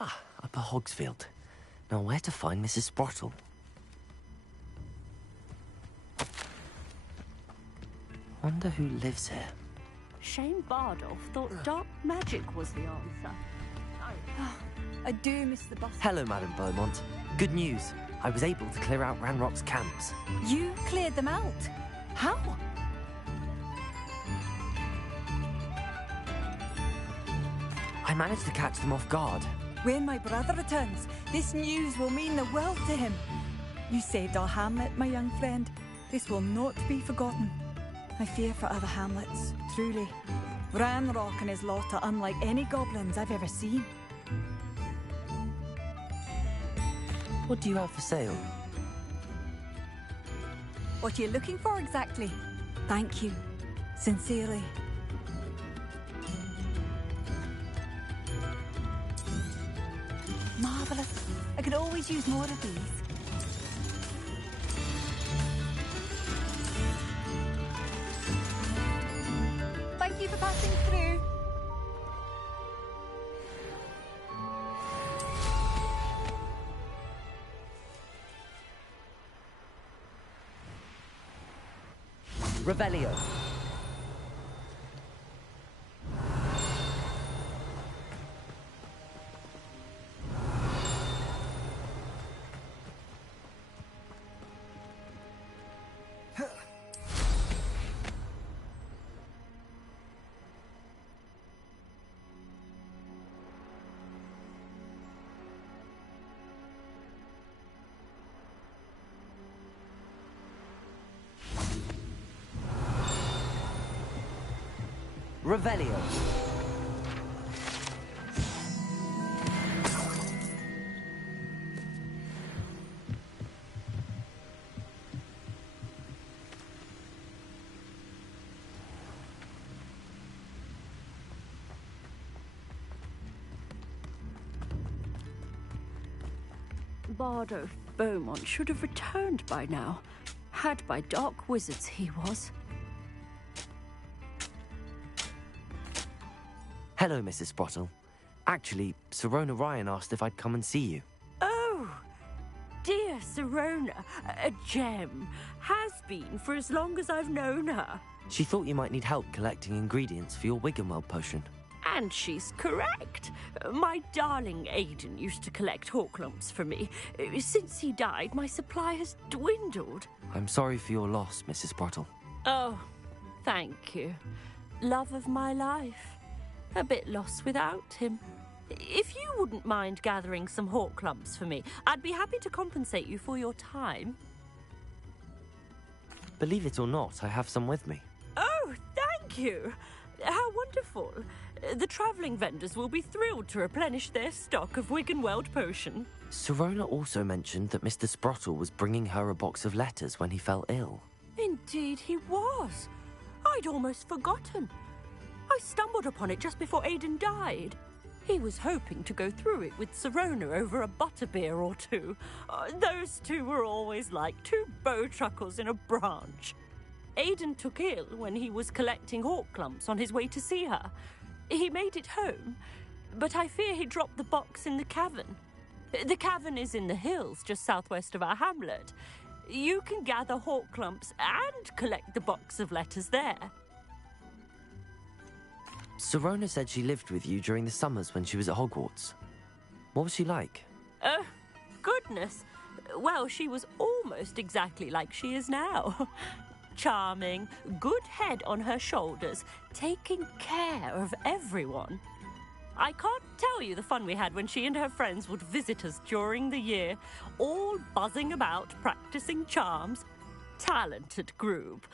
Upper Hogsfield. Now, where to find Mrs. Sprottle? Wonder who lives here. Shane Bardolph thought dark magic was the answer. I do miss the bus. Hello, Madame Beaumont. Good news. I was able to clear out Ranrock's camps. You cleared them out? How? I managed to catch them off guard. When my brother returns, this news will mean the world to him. You saved our hamlet, my young friend. This will not be forgotten. I fear for other hamlets, truly. Ranrock and his lot are unlike any goblins I've ever seen. What do you have for sale? What are you looking for exactly? Thank you. Sincerely. Marvellous. I could always use more of these. Thank you for passing through. Revelio. Revelio. Bardolph Beaumont should have returned by now. Had by dark wizards he was. Hello, Mrs. Sprottle. Actually, Sirona Ryan asked if I'd come and see you. Oh, dear Sirona, a gem. Has been for as long as I've known her. She thought you might need help collecting ingredients for your Wiggenweld potion. And she's correct. My darling Aidan used to collect Hawklumps for me. Since he died, my supply has dwindled. I'm sorry for your loss, Mrs. Sprottle. Oh, thank you. Love of my life. A bit lost without him. If you wouldn't mind gathering some Hawklumps for me, I'd be happy to compensate you for your time. Believe it or not, I have some with me. Oh, thank you. How wonderful. The travelling vendors will be thrilled to replenish their stock of Wiggenweld potion. Sirona also mentioned that Mr. Sprottle was bringing her a box of letters when he fell ill. Indeed he was. I'd almost forgotten. I stumbled upon it just before Aidan died. He was hoping to go through it with Sirona over a butterbeer or two. Those two were always like two bowtruckles in a branch. Aidan took ill when he was collecting Hawklumps on his way to see her. He made it home, but I fear he dropped the box in the cavern. The cavern is in the hills just southwest of our hamlet. You can gather Hawklumps and collect the box of letters there. Sirona said she lived with you during the summers when she was at Hogwarts. What was she like? Oh, goodness. Well, she was almost exactly like she is now. Charming, good head on her shoulders, taking care of everyone. I can't tell you the fun we had when she and her friends would visit us during the year, all buzzing about, practicing charms. Talented group.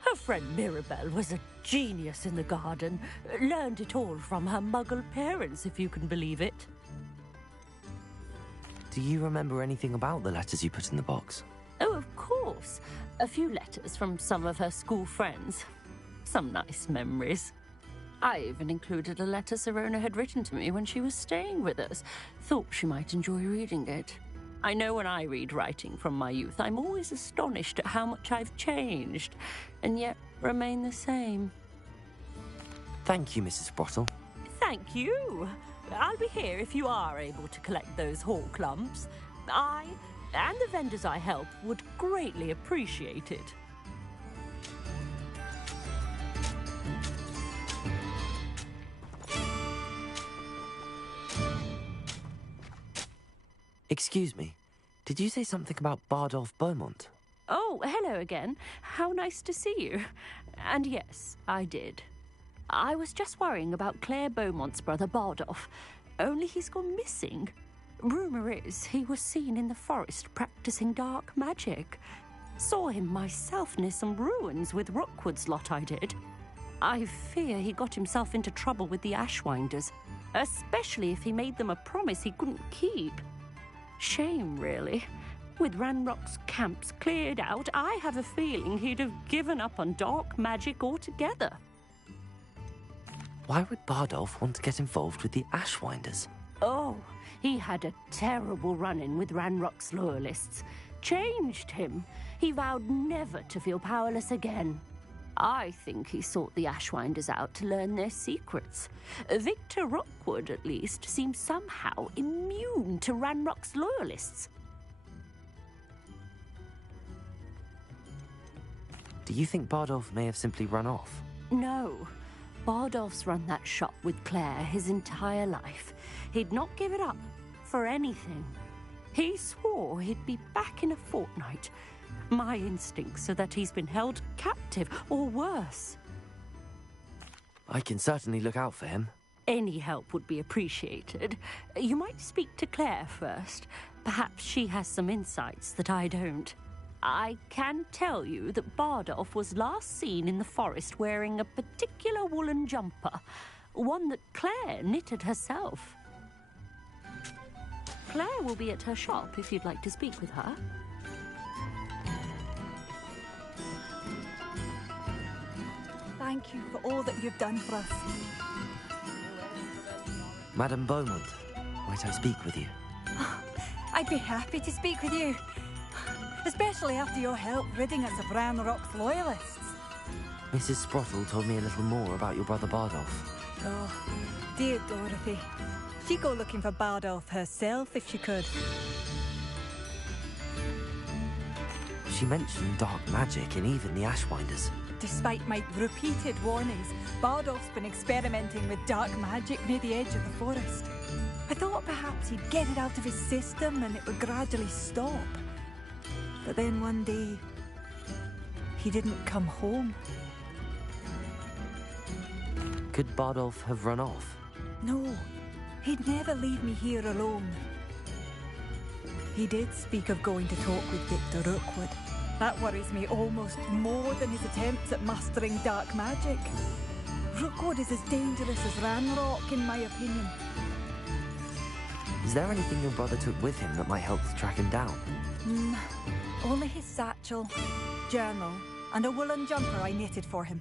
Her friend Mirabelle was a genius in the garden. Learned it all from her muggle parents, if you can believe it. Do you remember anything about the letters you put in the box? Oh, of course. A few letters from some of her school friends. Some nice memories. I even included a letter Sirona had written to me when she was staying with us. Thought she might enjoy reading it. I know when I read writing from my youth, I'm always astonished at how much I've changed, and yet remain the same. Thank you, Mrs. Sprottle. Thank you. I'll be here if you are able to collect those hawk lumps. I and the vendors I help would greatly appreciate it. Excuse me, did you say something about Bardolph Beaumont? Oh, hello again. How nice to see you. And yes, I did. I was just worrying about Claire Beaumont's brother Bardolph, only he's gone missing. Rumour is he was seen in the forest practicing dark magic. Saw him myself near some ruins with Rookwood's lot I did. I fear he got himself into trouble with the Ashwinders, especially if he made them a promise he couldn't keep. Shame, really. With Ranrock's camps cleared out, I have a feeling he'd have given up on dark magic altogether. Why would Bardolph want to get involved with the Ashwinders? Oh, he had a terrible run-in with Ranrock's loyalists. Changed him. He vowed never to feel powerless again. I think he sought the Ashwinders out to learn their secrets. Victor Rookwood, at least, seems somehow immune to Ranrock's loyalists. Do you think Bardolph may have simply run off? No. Bardolph's run that shop with Claire his entire life. He'd not give it up for anything. He swore he'd be back in a fortnight. My instincts are that he's been held captive, or worse. I can certainly look out for him. Any help would be appreciated. You might speak to Claire first. Perhaps she has some insights that I don't. I can tell you that Bardolph was last seen in the forest wearing a particular woolen jumper, one that Claire knitted herself. Claire will be at her shop if you'd like to speak with her. Thank you for all that you've done for us. Madame Beaumont, might I speak with you? I'd be happy to speak with you. Especially after your help ridding us of Ranrock's loyalists. Mrs. Sprottle told me a little more about your brother Bardolph. Oh, dear Dorothy. She'd go looking for Bardolph herself if she could. She mentioned dark magic and even the Ashwinders. Despite my repeated warnings, Bardolph's been experimenting with dark magic near the edge of the forest. I thought perhaps he'd get it out of his system and it would gradually stop. But then one day, he didn't come home. Could Bardolph have run off? No, he'd never leave me here alone. He did speak of going to talk with Victor Rookwood. That worries me almost more than his attempts at mastering dark magic. Rookwood is as dangerous as Ranrock, in my opinion. Is there anything your brother took with him that might help to track him down? Only his satchel, journal, and a woolen jumper I knitted for him.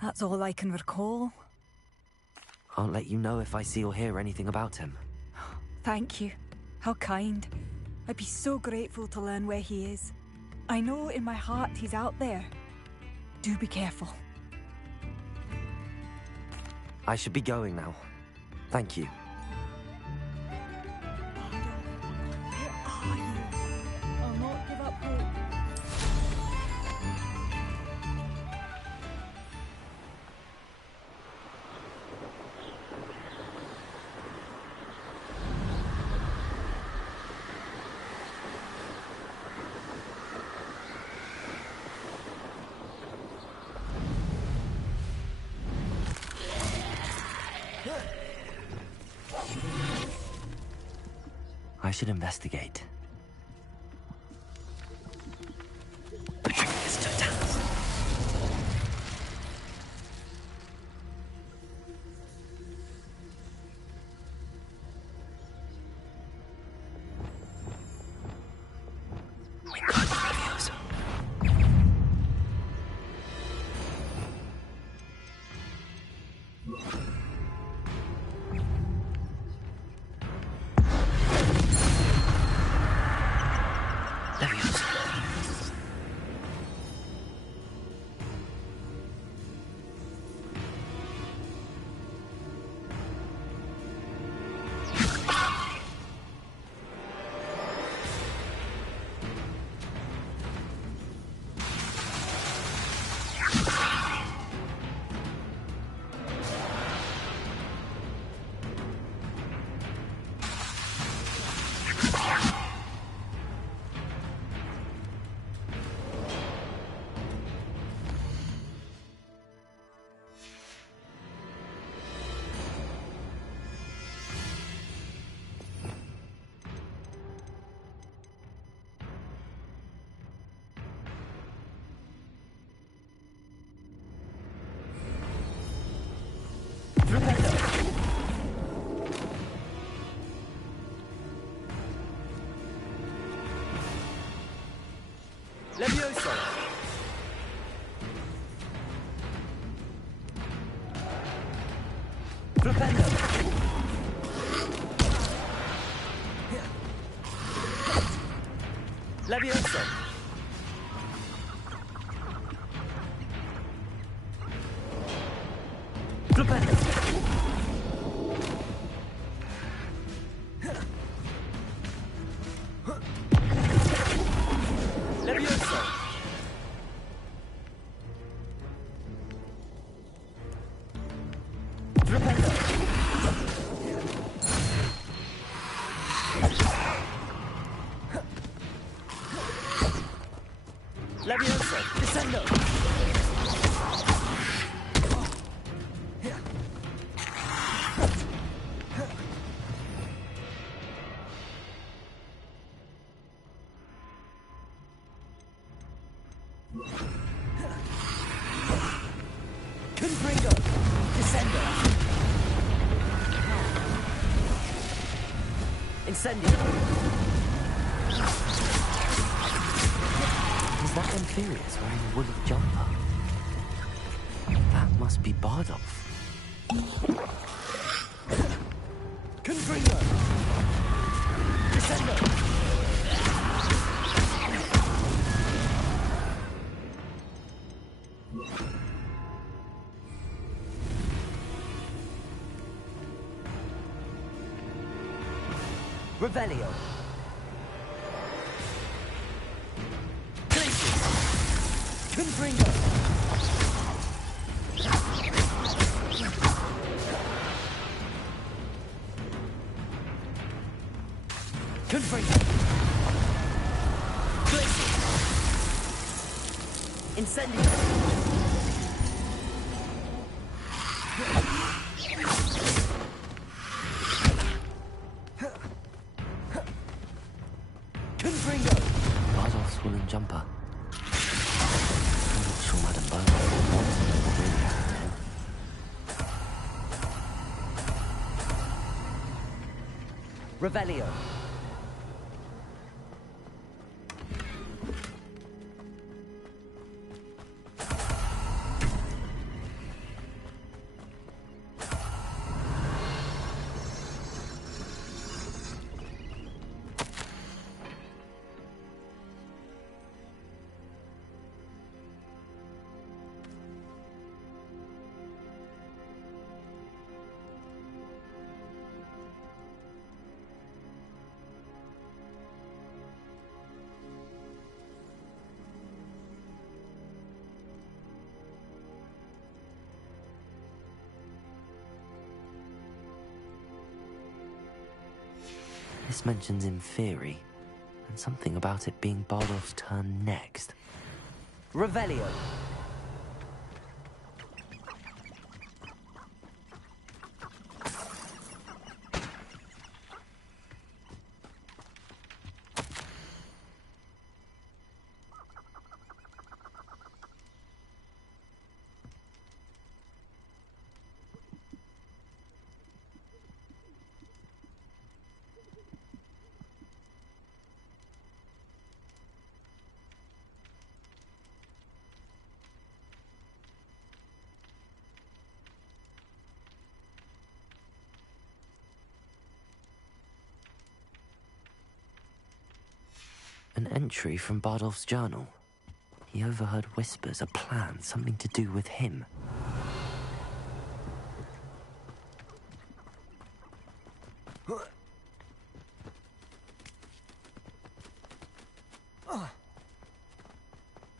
That's all I can recall. I'll let you know if I see or hear anything about him. Thank you. How kind. I'd be so grateful to learn where he is. I know in my heart he's out there. Do be careful. I should be going now. Thank you. Where are you? I'll not give up hope. I should investigate. Bring this to task. We got reviews. Levioso! Flipendo! Levioso! Flipendo! Levioso! Flipendo! Levioso! Descendo! Confringo! Descendo! Incendio! Is that Amphibious wearing a woolly jumper? That must be Bardolph. Confringo! Descendo! Revelio! Glacius! Confringo! Confringo! Glacius! Incendio! Confringo! Bardolph's woolen jumper. I'm not sure Madame Bardolph wants to really happened to him. Revelio! This mentions Inferi, and something about it being Bardolph's turn next. Revelio! An entry from Bardolph's journal. He overheard whispers, a plan, something to do with him.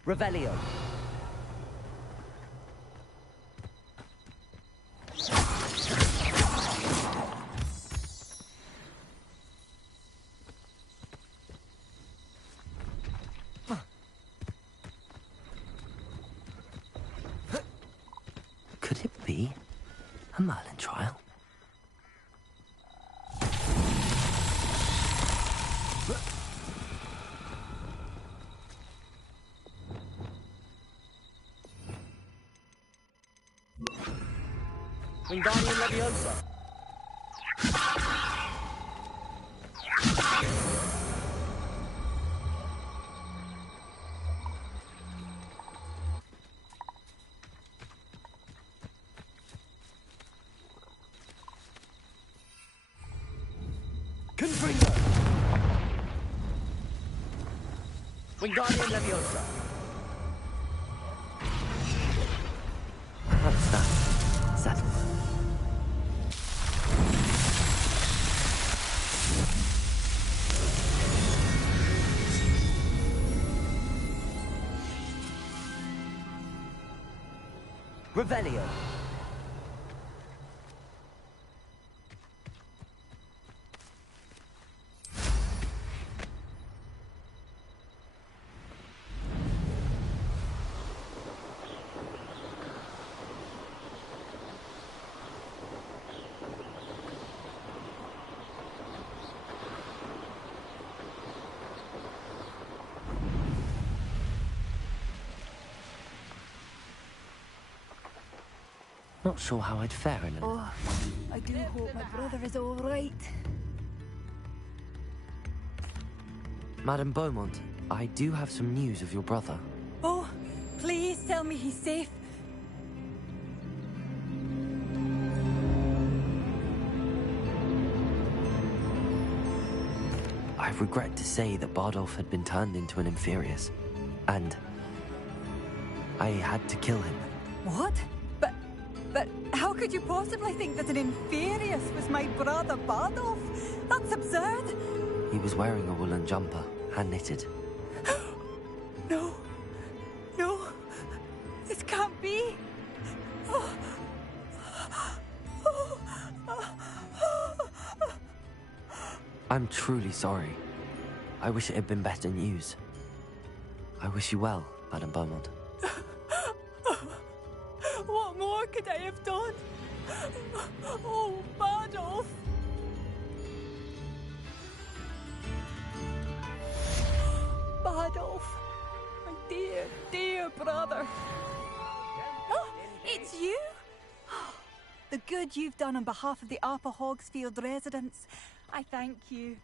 Revelio! Could it be a Merlin trial? Wingardium Leviosa. Confringo! Wingardium Leviosa. What's that? Settle. Revelio. Not sure how I'd fare in it. Oh, I do hope my brother is all right. Madame Beaumont, I do have some news of your brother. Oh, please tell me he's safe. I regret to say that Bardolph had been turned into an Inferius, and I had to kill him. What? But how could you possibly think that an Inferius was my brother Bardolph? That's absurd. He was wearing a woolen jumper, hand-knitted. No. No. This can't be. I'm truly sorry. I wish it had been better news. I wish you well, Madame Beaumont. What more could I have done? Oh, Bardolph! Bardolph! My dear, dear brother! Oh, it's you? The good you've done on behalf of the Upper Hogsfield residents. I thank you.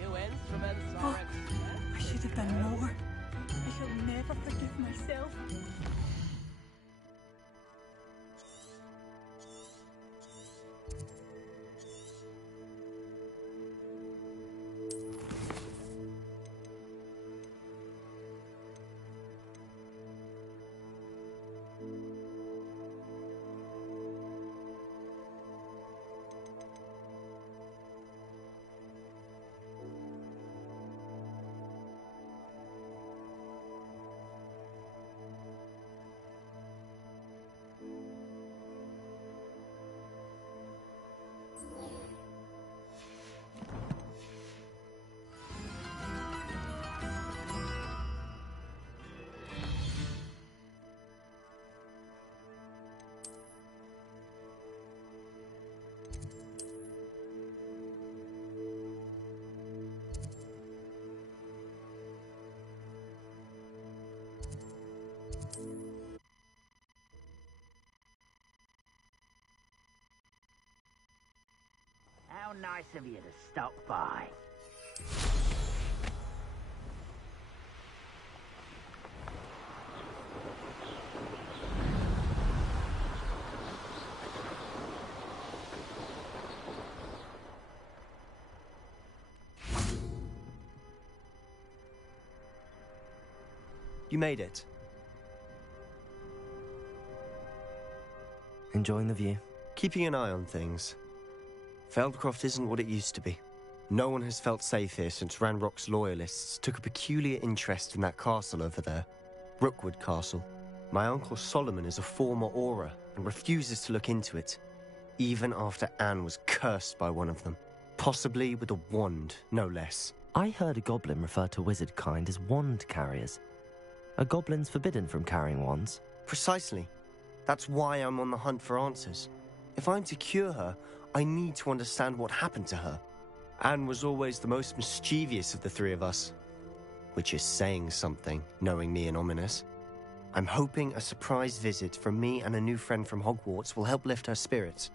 Oh, I should have done more. I shall never forgive myself. How nice of you to stop by. You made it. Enjoying the view? Keeping an eye on things. Feldcroft isn't what it used to be. No one has felt safe here since Ranrock's loyalists took a peculiar interest in that castle over there. Rookwood Castle. My uncle Solomon is a former Auror and refuses to look into it, even after Anne was cursed by one of them. Possibly with a wand, no less. I heard a goblin refer to wizard kind as wand carriers. Are goblins forbidden from carrying wands? Precisely. That's why I'm on the hunt for answers. If I'm to cure her, I need to understand what happened to her. Anne was always the most mischievous of the three of us. Which is saying something, knowing me and Ominous. I'm hoping a surprise visit from me and a new friend from Hogwarts will help lift her spirits.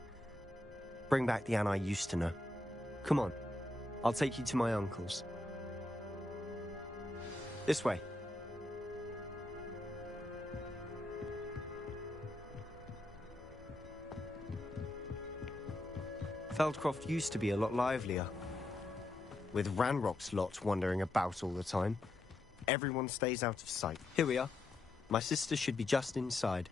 Bring back the Anne I used to know. Come on, I'll take you to my uncle's. This way. Feldcroft used to be a lot livelier. With Ranrock's lot wandering about all the time. Everyone stays out of sight. Here we are. My sister should be just inside.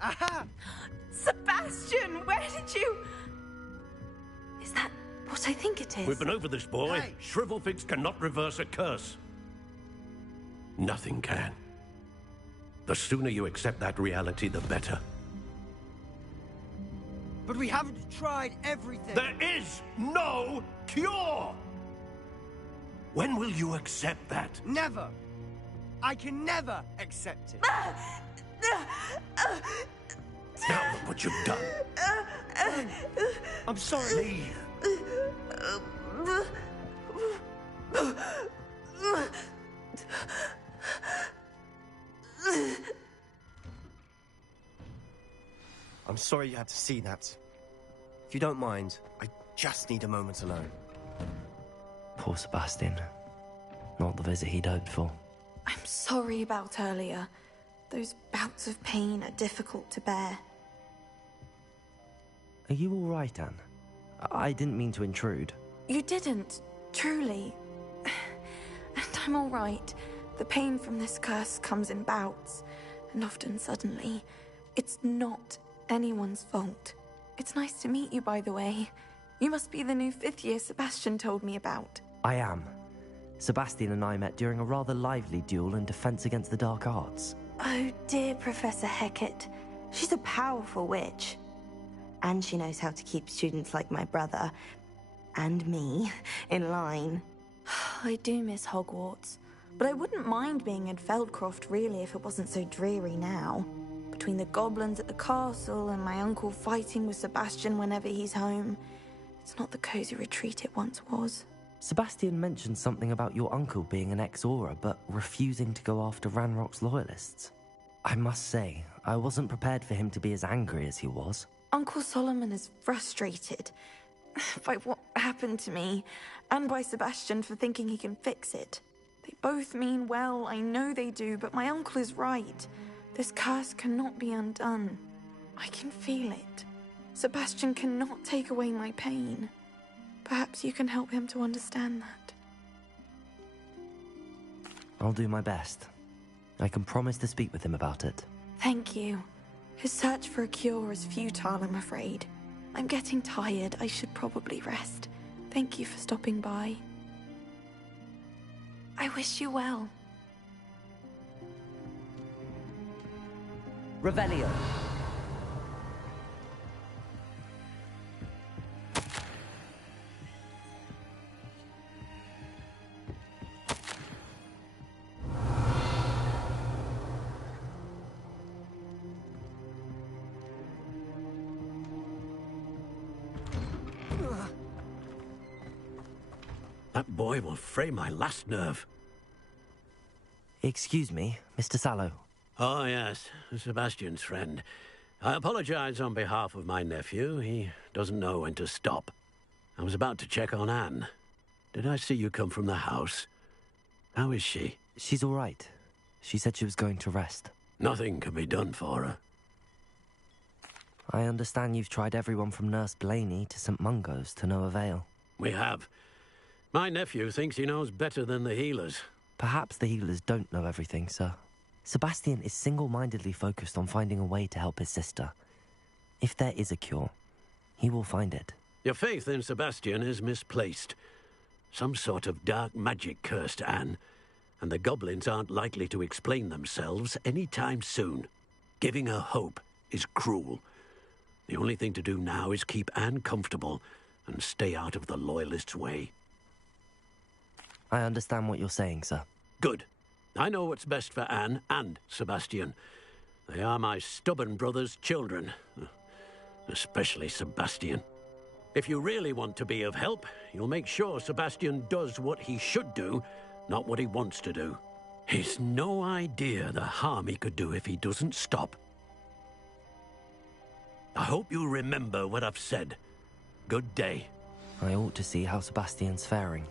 Aha! Sebastian, where did you... Is that what I think it is? We've been over this, boy. Hey. Shrivelfix cannot reverse a curse. Nothing can. The sooner you accept that reality, the better. But we haven't tried everything. There is no cure! When will you accept that? Never. I can never accept it. Now look what you've done. I'm sorry. Leave. I'm sorry you had to see that. If you don't mind, I just need a moment alone. Poor Sebastian. Not the visit he'd hoped for. I'm sorry about earlier. Those bouts of pain are difficult to bear. Are you all right, Anne? I didn't mean to intrude. You didn't, truly. And I'm all right. The pain from this curse comes in bouts, and often suddenly. It's not anyone's fault. It's nice to meet you, by the way. You must be the new 5th year Sebastian told me about. I am. Sebastian and I met during a rather lively duel in Defense Against the Dark Arts. Oh, dear Professor Hecat. She's a powerful witch. And she knows how to keep students like my brother, and me, in line. I do miss Hogwarts, but I wouldn't mind being in Feldcroft, really, if it wasn't so dreary now. Between the goblins at the castle and my uncle fighting with Sebastian whenever he's home, it's not the cozy retreat it once was. Sebastian mentioned something about your uncle being an ex-Auror, but refusing to go after Ranrock's loyalists. I must say, I wasn't prepared for him to be as angry as he was. Uncle Solomon is frustrated by what happened to me, and by Sebastian for thinking he can fix it. They both mean well, I know they do, but my uncle is right. This curse cannot be undone. I can feel it. Sebastian cannot take away my pain. Perhaps you can help him to understand that. I'll do my best. I can promise to speak with him about it. Thank you. His search for a cure is futile, I'm afraid. I'm getting tired. I should probably rest. Thank you for stopping by. I wish you well. Revelio. That boy will fray my last nerve. Excuse me, Mr. Sallow. Oh, yes, Sebastian's friend. I apologize on behalf of my nephew. He doesn't know when to stop. I was about to check on Anne. Did I see you come from the house? How is she? She's all right. She said she was going to rest. Nothing can be done for her. I understand you've tried everyone from Nurse Blaney to St. Mungo's to no avail. We have. My nephew thinks he knows better than the healers. Perhaps the healers don't know everything, sir. Sebastian is single-mindedly focused on finding a way to help his sister. If there is a cure, he will find it. Your faith in Sebastian is misplaced. Some sort of dark magic cursed Anne, and the goblins aren't likely to explain themselves any time soon. Giving her hope is cruel. The only thing to do now is keep Anne comfortable and stay out of the Loyalists' way. I understand what you're saying, sir. Good. I know what's best for Anne and Sebastian. They are my stubborn brother's children. Especially Sebastian. If you really want to be of help, you'll make sure Sebastian does what he should do, not what he wants to do. He's no idea the harm he could do if he doesn't stop. I hope you remember what I've said. Good day. I ought to see how Sebastian's faring.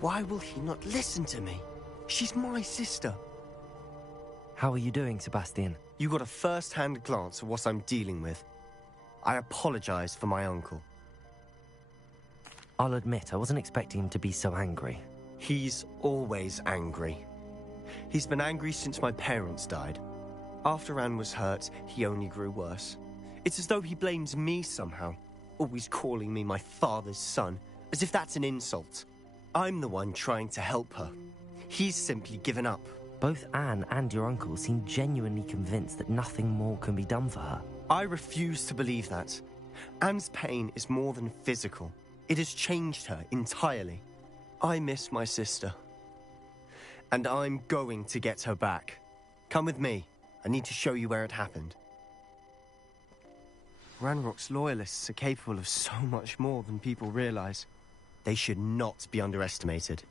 Why will he not listen to me? She's my sister. How are you doing, Sebastian? You got a first-hand glance at what I'm dealing with. I apologize for my uncle. I'll admit, I wasn't expecting him to be so angry. He's always angry. He's been angry since my parents died. After Anne was hurt, he only grew worse. It's as though he blames me somehow, always calling me my father's son, as if that's an insult. I'm the one trying to help her. He's simply given up. Both Anne and your uncle seem genuinely convinced that nothing more can be done for her. I refuse to believe that. Anne's pain is more than physical. It has changed her entirely. I miss my sister. And I'm going to get her back. Come with me. I need to show you where it happened. Ranrock's Loyalists are capable of so much more than people realize. They should not be underestimated.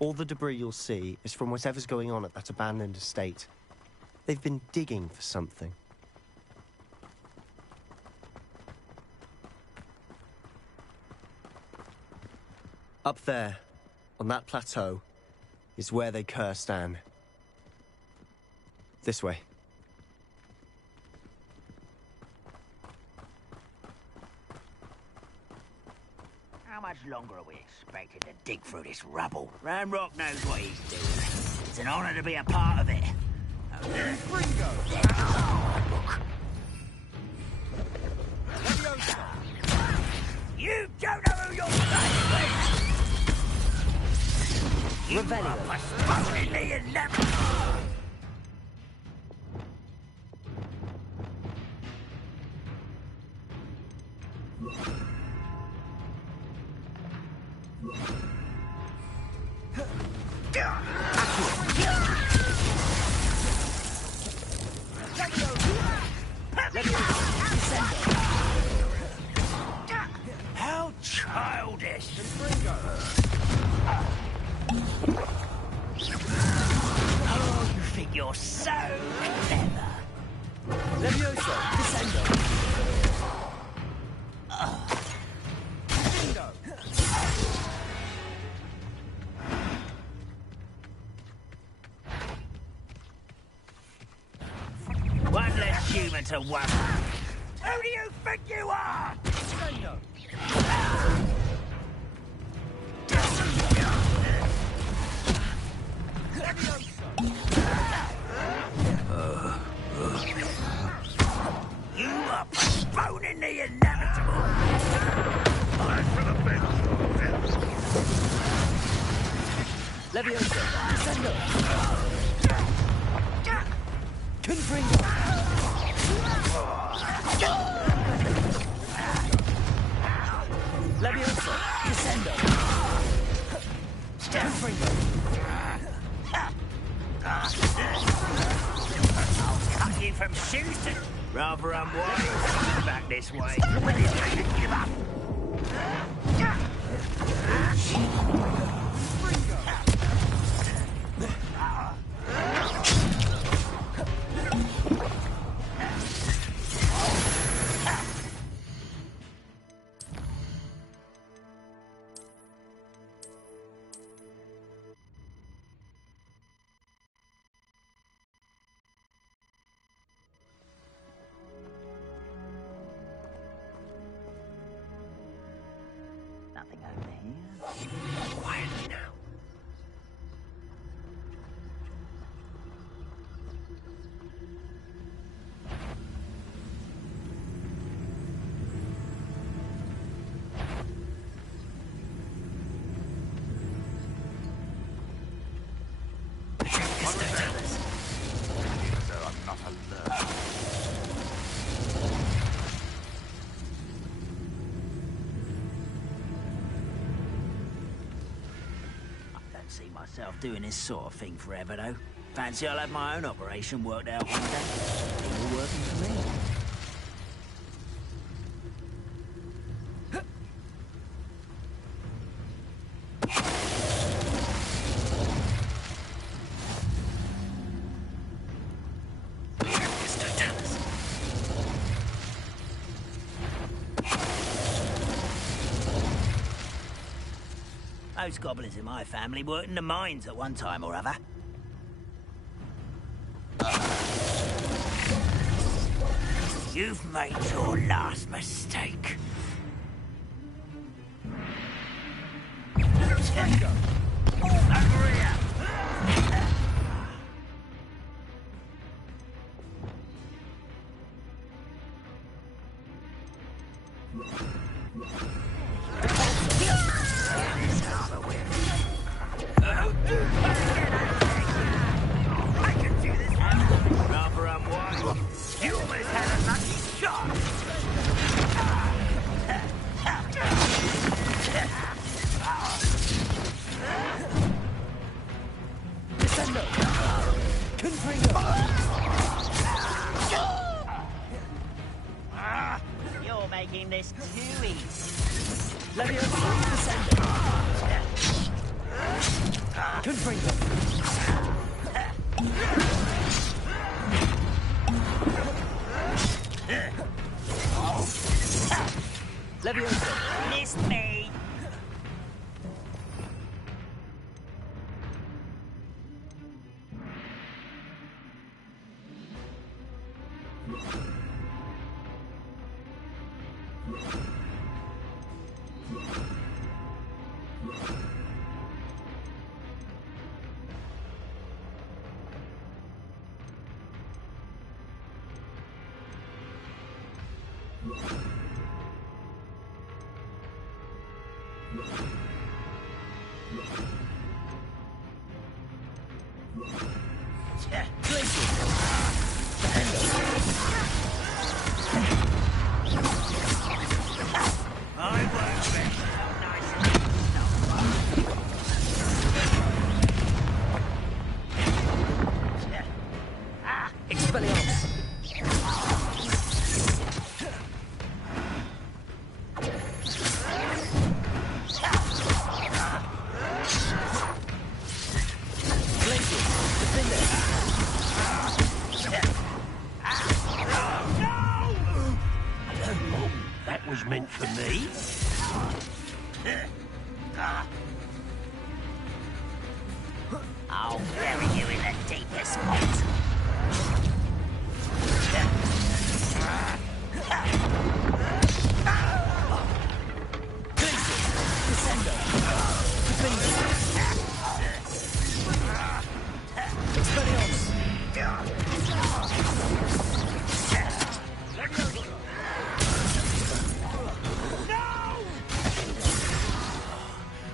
All the debris you'll see is from whatever's going on at that abandoned estate. They've been digging for something. Up there, on that plateau, is where they cursed Anne. This way. How much longer are we expected to dig through this rubble? Ranrock knows what he's doing. It's an honor to be a part of it. Gringo! You don't know who you're playing with! You Revelio. are postponing the inevitable! How childish! Oh, you think you're so clever. Levioso, Descendo. One less human to worry. Who do you think you are? You are postponing the inevitable. Levioso, Descendo. Confringo. Levioso, Descendo. Confringo. Cut you from shoes to... Rather unwise. Back this way. When he's ready to give up. don't see myself doing this sort of thing forever, though. Fancy I'll have my own operation worked out one day. People working for me. Most goblins in my family worked in the mines at one time or other. You've made your last mistake. Over here! You're making this too easy. Let me over. Descender. Confringo. Leviosa. Missed me. That was meant for me. I'll bury you in the deepest vault.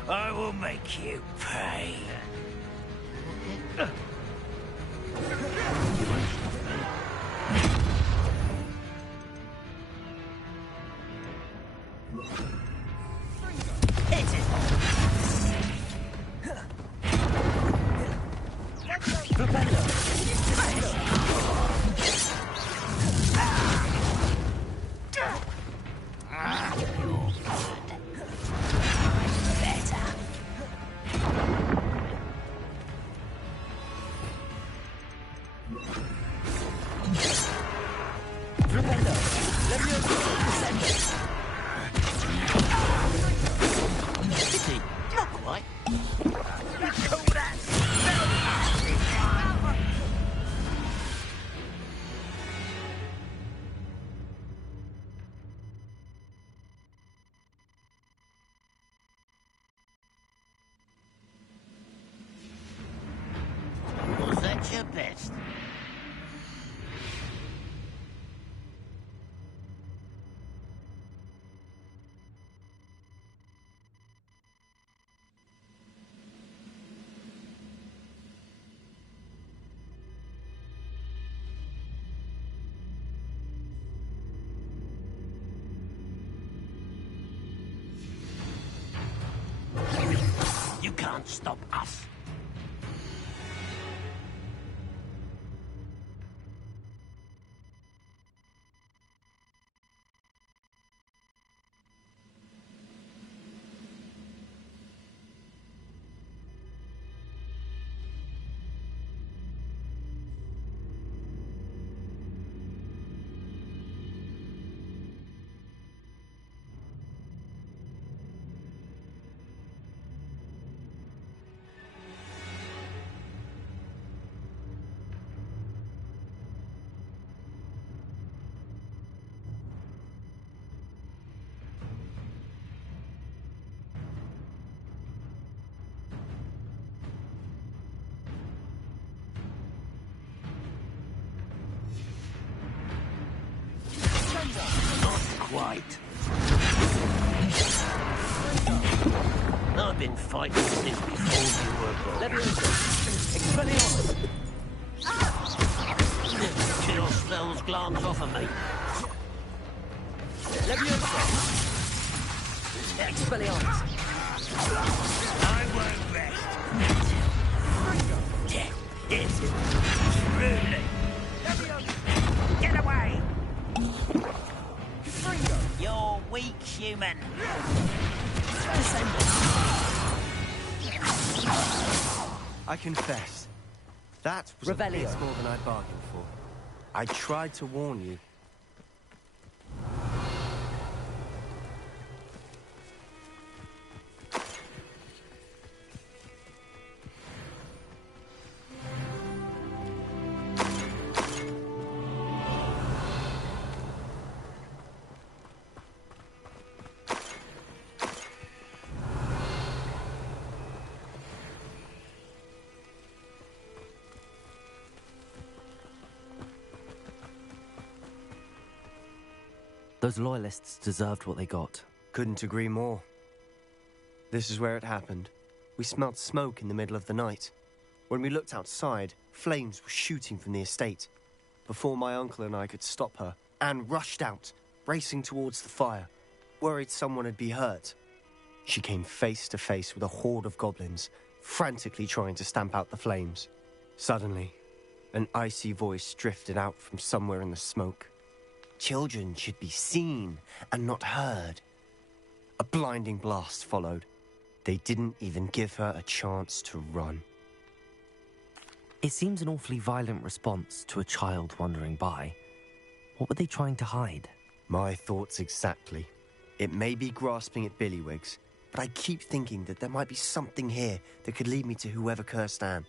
I will make you pay. Hit it! Was that your best? You can't can't stop us. Quite. I've been fighting since before you were born. Expelliarmus! Chill spells glance off of me. Leviosa! Expelliarmus! I won't rest. Yes. Truly. Get away! You're weak, human. I confess, that was a bit more than I bargained for. I tried to warn you. Those loyalists deserved what they got. Couldn't agree more. This is where it happened. We smelled smoke in the middle of the night. When we looked outside, flames were shooting from the estate. Before my uncle and I could stop her, Anne rushed out, racing towards the fire, worried someone had been hurt. She came face to face with a horde of goblins, frantically trying to stamp out the flames. Suddenly, an icy voice drifted out from somewhere in the smoke. Children should be seen and not heard. A blinding blast followed. They didn't even give her a chance to run. It seems an awfully violent response to a child wandering by. What were they trying to hide? My thoughts exactly. It may be grasping at Billywigs, but I keep thinking that there might be something here that could lead me to whoever cursed Anne.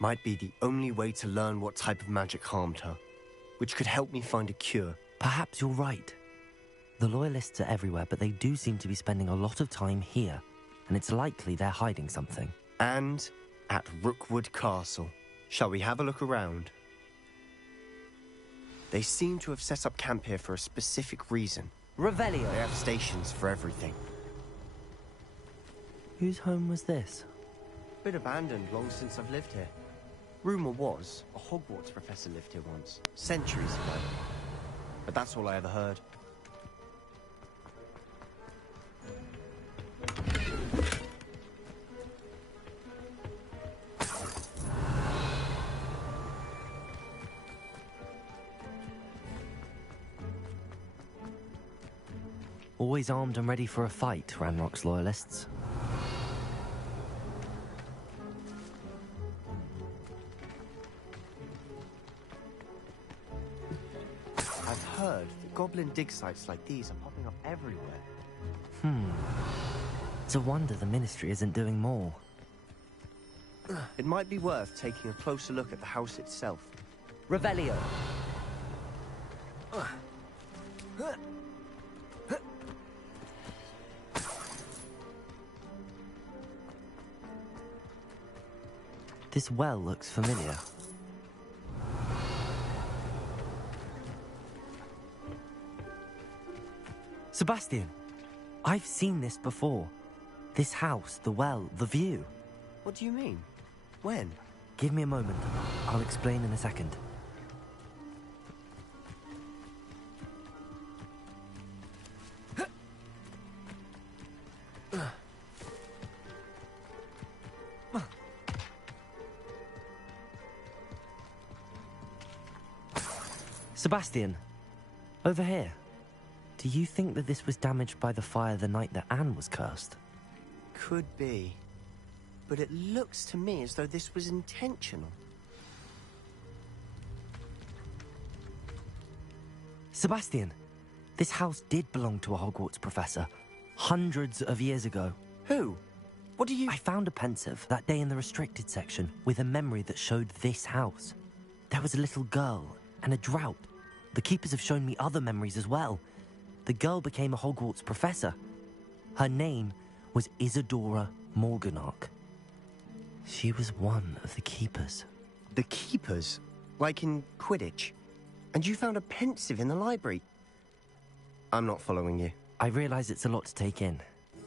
Might be the only way to learn what type of magic harmed her, which could help me find a cure. Perhaps you're right. The Loyalists are everywhere, but they do seem to be spending a lot of time here, and it's likely they're hiding something. And at Rookwood Castle. Shall we have a look around? They seem to have set up camp here for a specific reason. Revelio. They have stations for everything. Whose home was this? Been abandoned long since I've lived here. Rumour was a Hogwarts professor lived here once, centuries ago. But that's all I ever heard. Always armed and ready for a fight, Ranrock's loyalists. I've heard that goblin dig sites like these are popping up everywhere. It's a wonder the Ministry isn't doing more. It might be worth taking a closer look at the house itself. Revelio. This well looks familiar. Sebastian, I've seen this before. This house, the well, the view. What do you mean? When? Give me a moment. I'll explain in a second. Sebastian, over here. Do you think that this was damaged by the fire the night that Anne was cursed? Could be. But it looks to me as though this was intentional. Sebastian, this house did belong to a Hogwarts professor. Hundreds of years ago. Who? What do you... I found a pensive that day in the restricted section with a memory that showed this house. There was a little girl and a drought. The keepers have shown me other memories as well. The girl became a Hogwarts professor. Her name was Isadora Morganach. She was one of the keepers. The keepers? Like in Quidditch? And you found a pensive in the library? I'm not following you. I realize it's a lot to take in.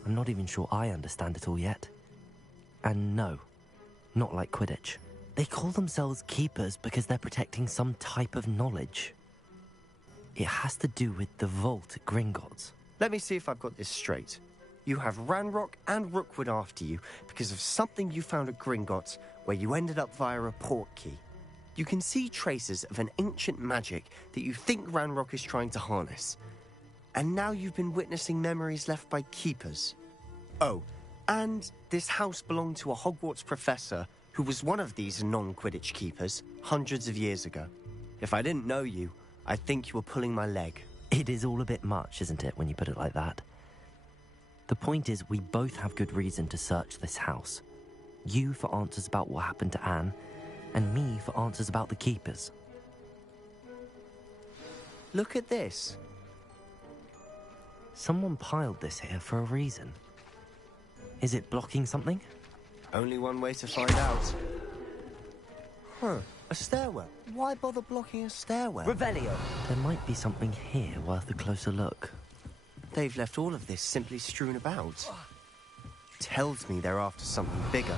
I'm not even sure I understand it all yet. And no, not like Quidditch. They call themselves keepers because they're protecting some type of knowledge. It has to do with the vault at Gringotts. Let me see if I've got this straight. You have Ranrock and Rookwood after you because of something you found at Gringotts where you ended up via a portkey. You can see traces of an ancient magic that you think Ranrock is trying to harness. And now you've been witnessing memories left by keepers. Oh, and this house belonged to a Hogwarts professor who was one of these non-Quidditch keepers hundreds of years ago. If I didn't know you, I think you were pulling my leg. It is all a bit much, isn't it, when you put it like that? The point is, we both have good reason to search this house. You for answers about what happened to Anne, and me for answers about the keepers. Look at this. Someone piled this here for a reason. Is it blocking something? Only one way to find out. Huh. A stairwell. Why bother blocking a stairwell? Revelio! There might be something here worth a closer look. They've left all of this simply strewn about. Tells me they're after something bigger.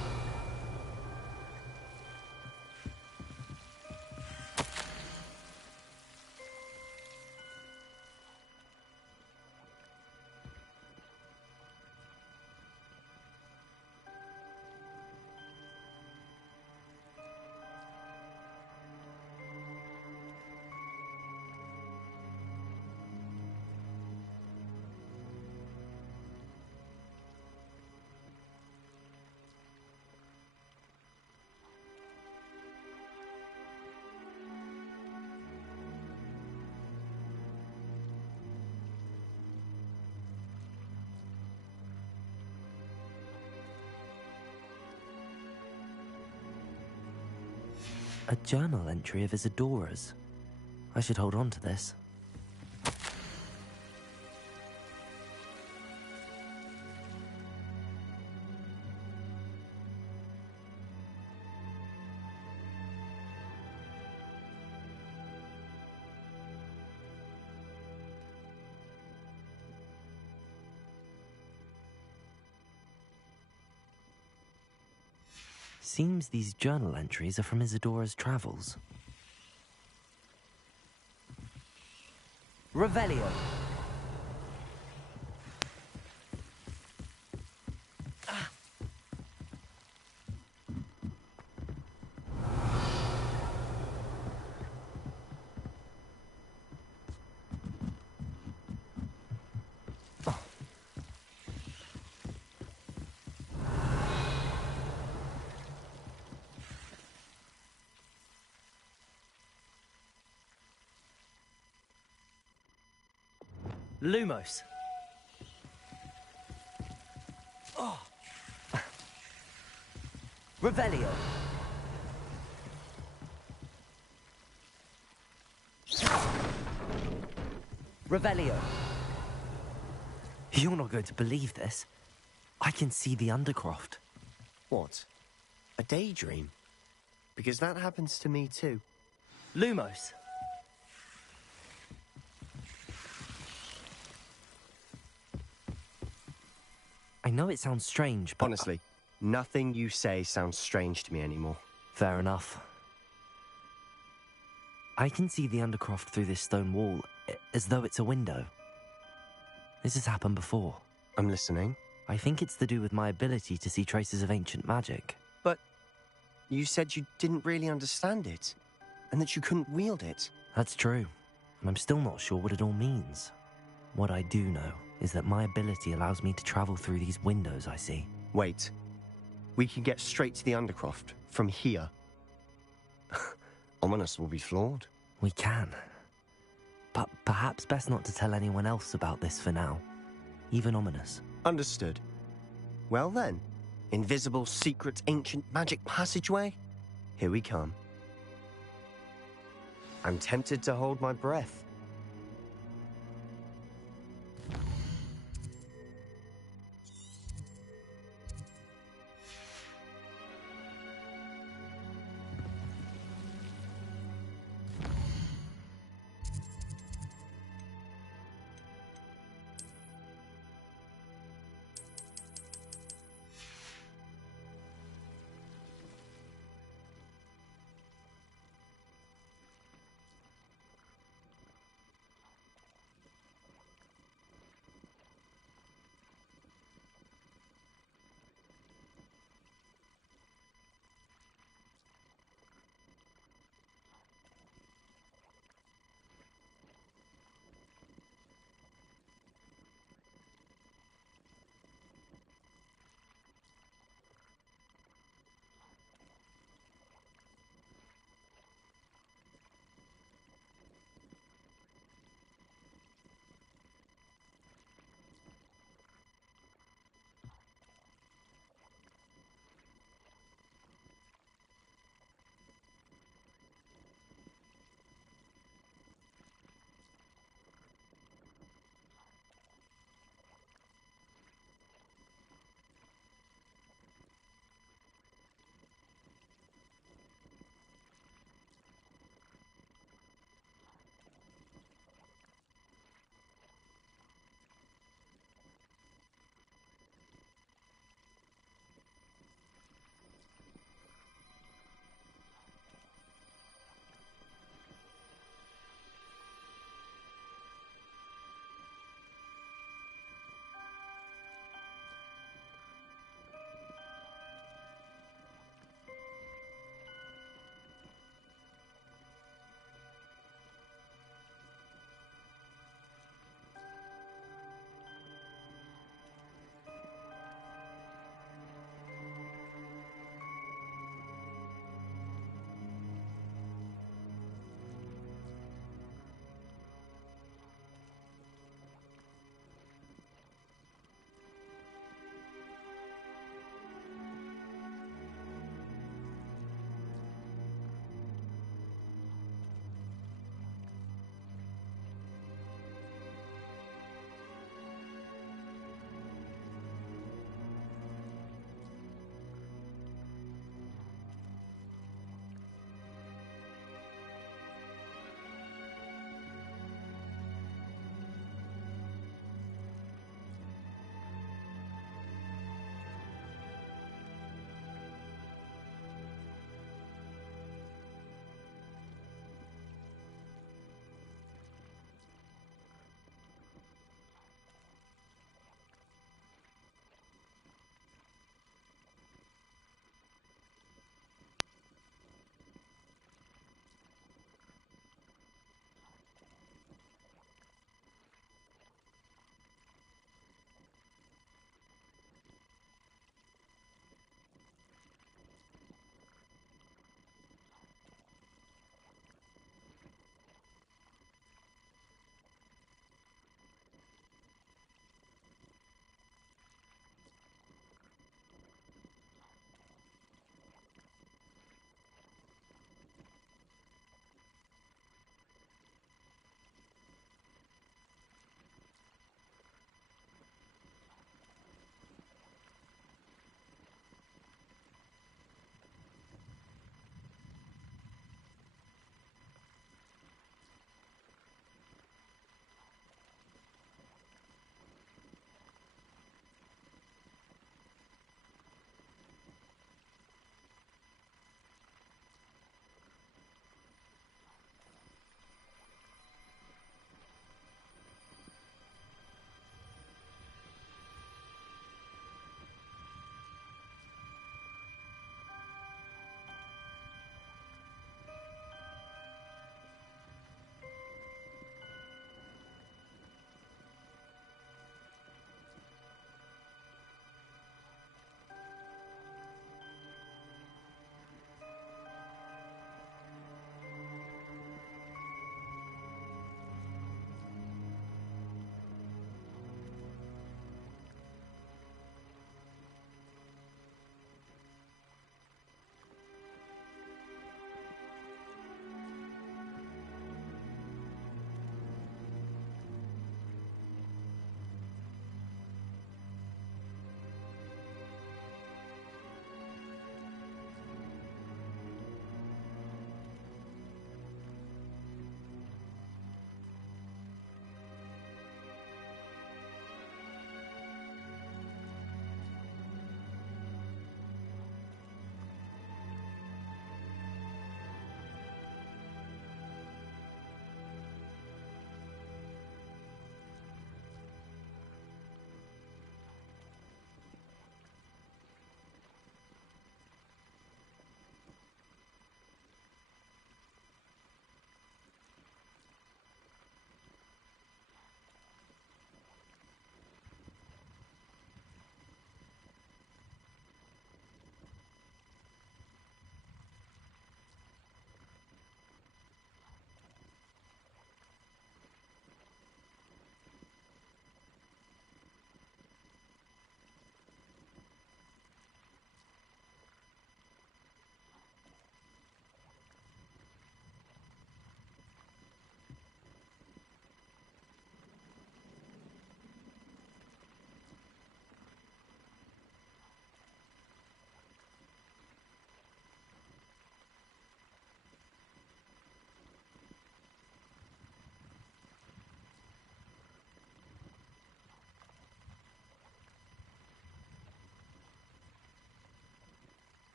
A journal entry of Isadora's. I should hold on to this. Seems these journal entries are from Isadora's travels. Revelio. Lumos. Oh. Revelio. Revelio. You're not going to believe this. I can see the Undercroft. What? A daydream? Because that happens to me too. Lumos. I know it sounds strange, but... Honestly, nothing you say sounds strange to me anymore. Fair enough. I can see the Undercroft through this stone wall, as though it's a window. This has happened before. I'm listening. I think it's to do with my ability to see traces of ancient magic. But you said you didn't really understand it, and that you couldn't wield it. That's true. I'm still not sure what it all means. What I do know is that my ability allows me to travel through these windows I see. Wait. We can get straight to the Undercroft from here. Ominous will be flawed. We can. But perhaps best not to tell anyone else about this for now. Even Ominous. Understood. Well then, invisible, secret, ancient magic passageway? Here we come. I'm tempted to hold my breath.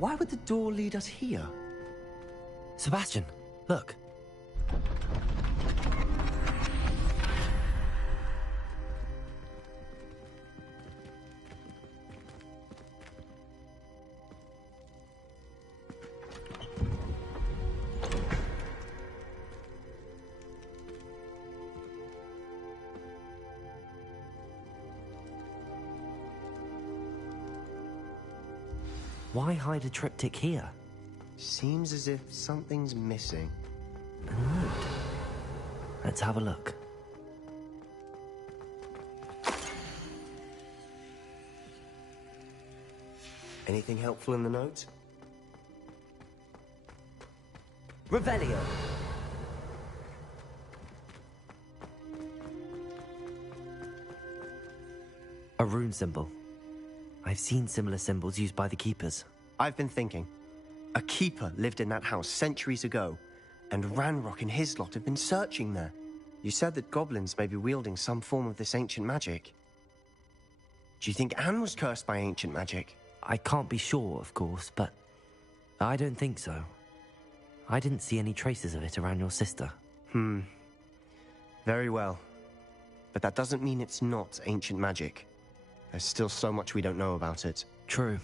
Why would the door lead us here? Sebastian, look. Why hide a triptych here? Seems as if something's missing. A note. Let's have a look. Anything helpful in the note? Revelio. A rune symbol. I've seen similar symbols used by the keepers. I've been thinking. A keeper lived in that house centuries ago, and Ranrock and his lot have been searching there. You said that goblins may be wielding some form of this ancient magic. Do you think Anne was cursed by ancient magic? I can't be sure, of course, but I don't think so. I didn't see any traces of it around your sister. Very well. But that doesn't mean it's not ancient magic. There's still so much we don't know about it. True.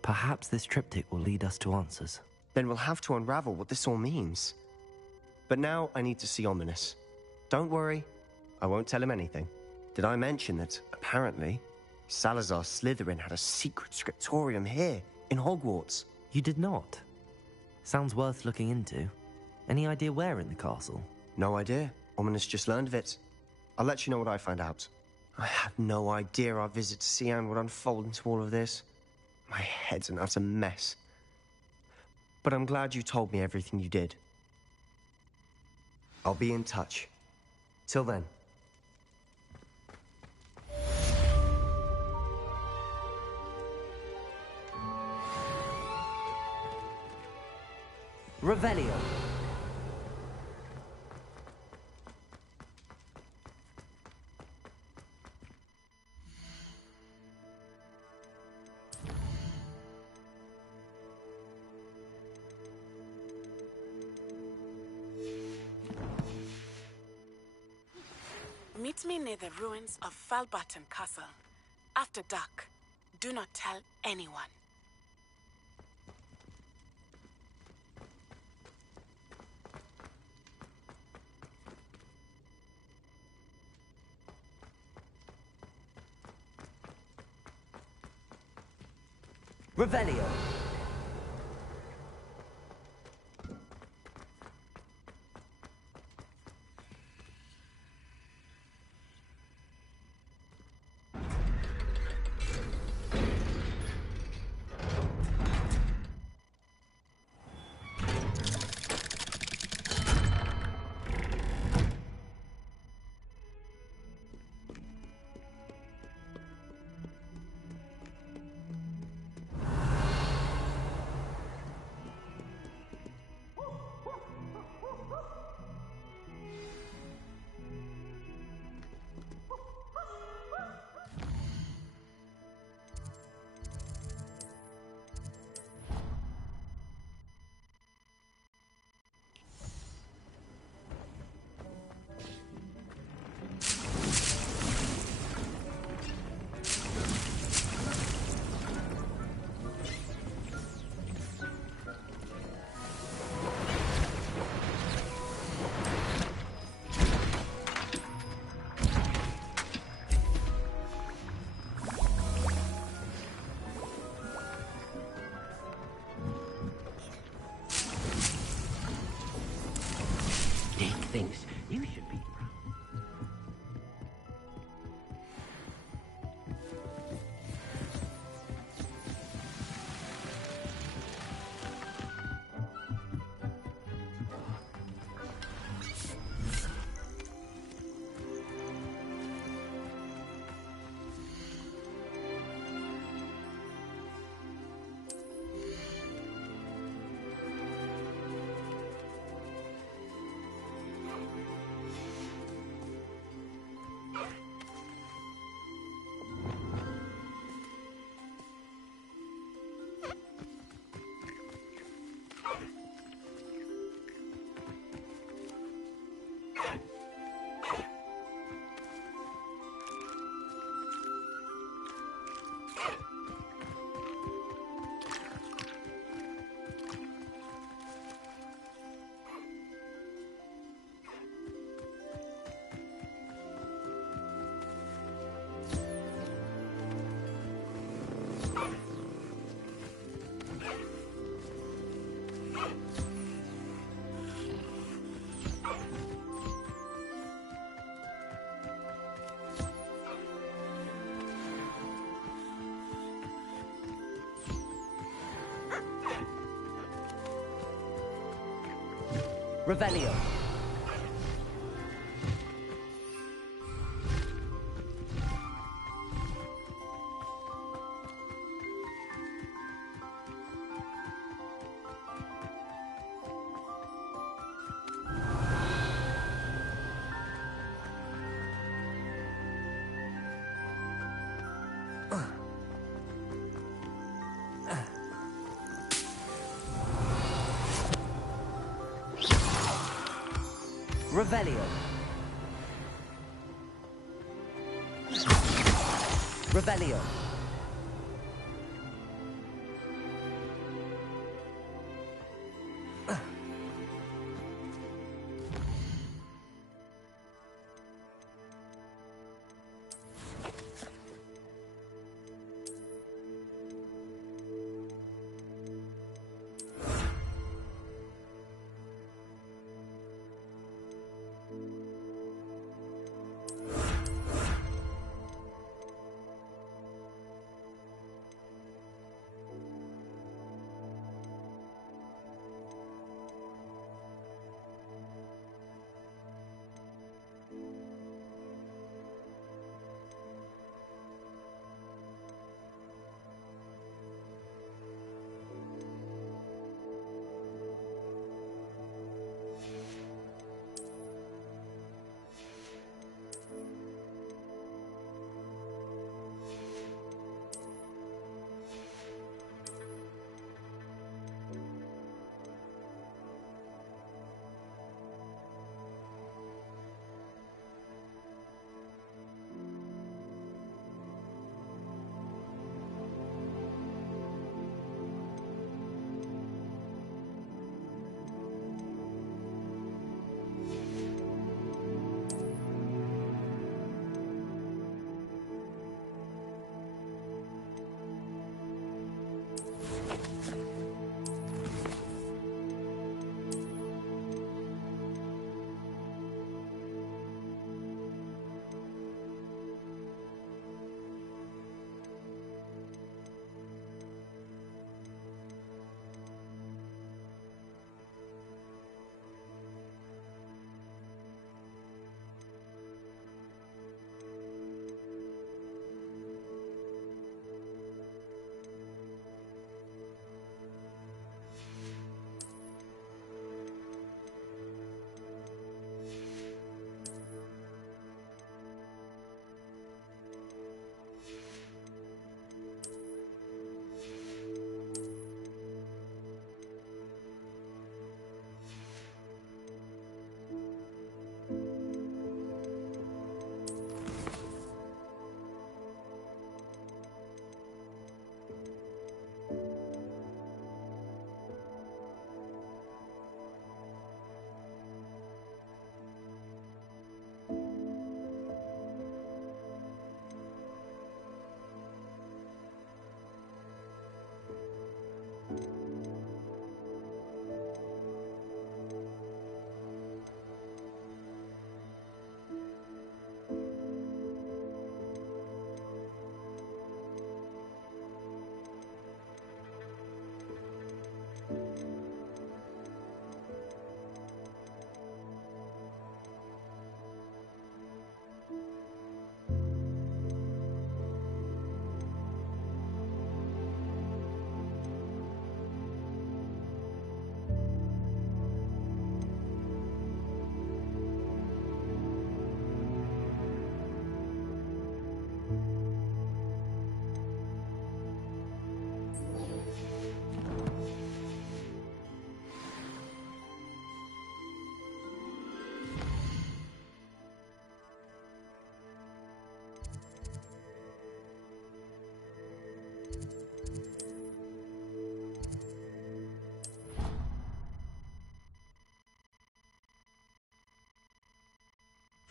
Perhaps this triptych will lead us to answers. Then we'll have to unravel what this all means. But now I need to see Ominous. Don't worry, I won't tell him anything. Did I mention that, apparently, Salazar Slytherin had a secret scriptorium here, in Hogwarts? You did not? Sounds worth looking into. Any idea where in the castle? No idea. Ominous just learned of it. I'll let you know what I find out. I had no idea our visit to Cian would unfold into all of this. My head's an utter mess. But I'm glad you told me everything you did. I'll be in touch. Till then. Revelio. Meet me near the ruins of Falbaton Castle. After dark. Do not tell anyone. Revelio. Thinks you should be proud. Revelio. Revelio. Revelio.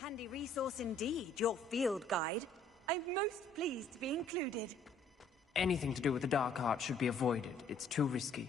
Handy resource indeed, your field guide. I'm most pleased to be included. Anything to do with the dark art should be avoided. It's too risky.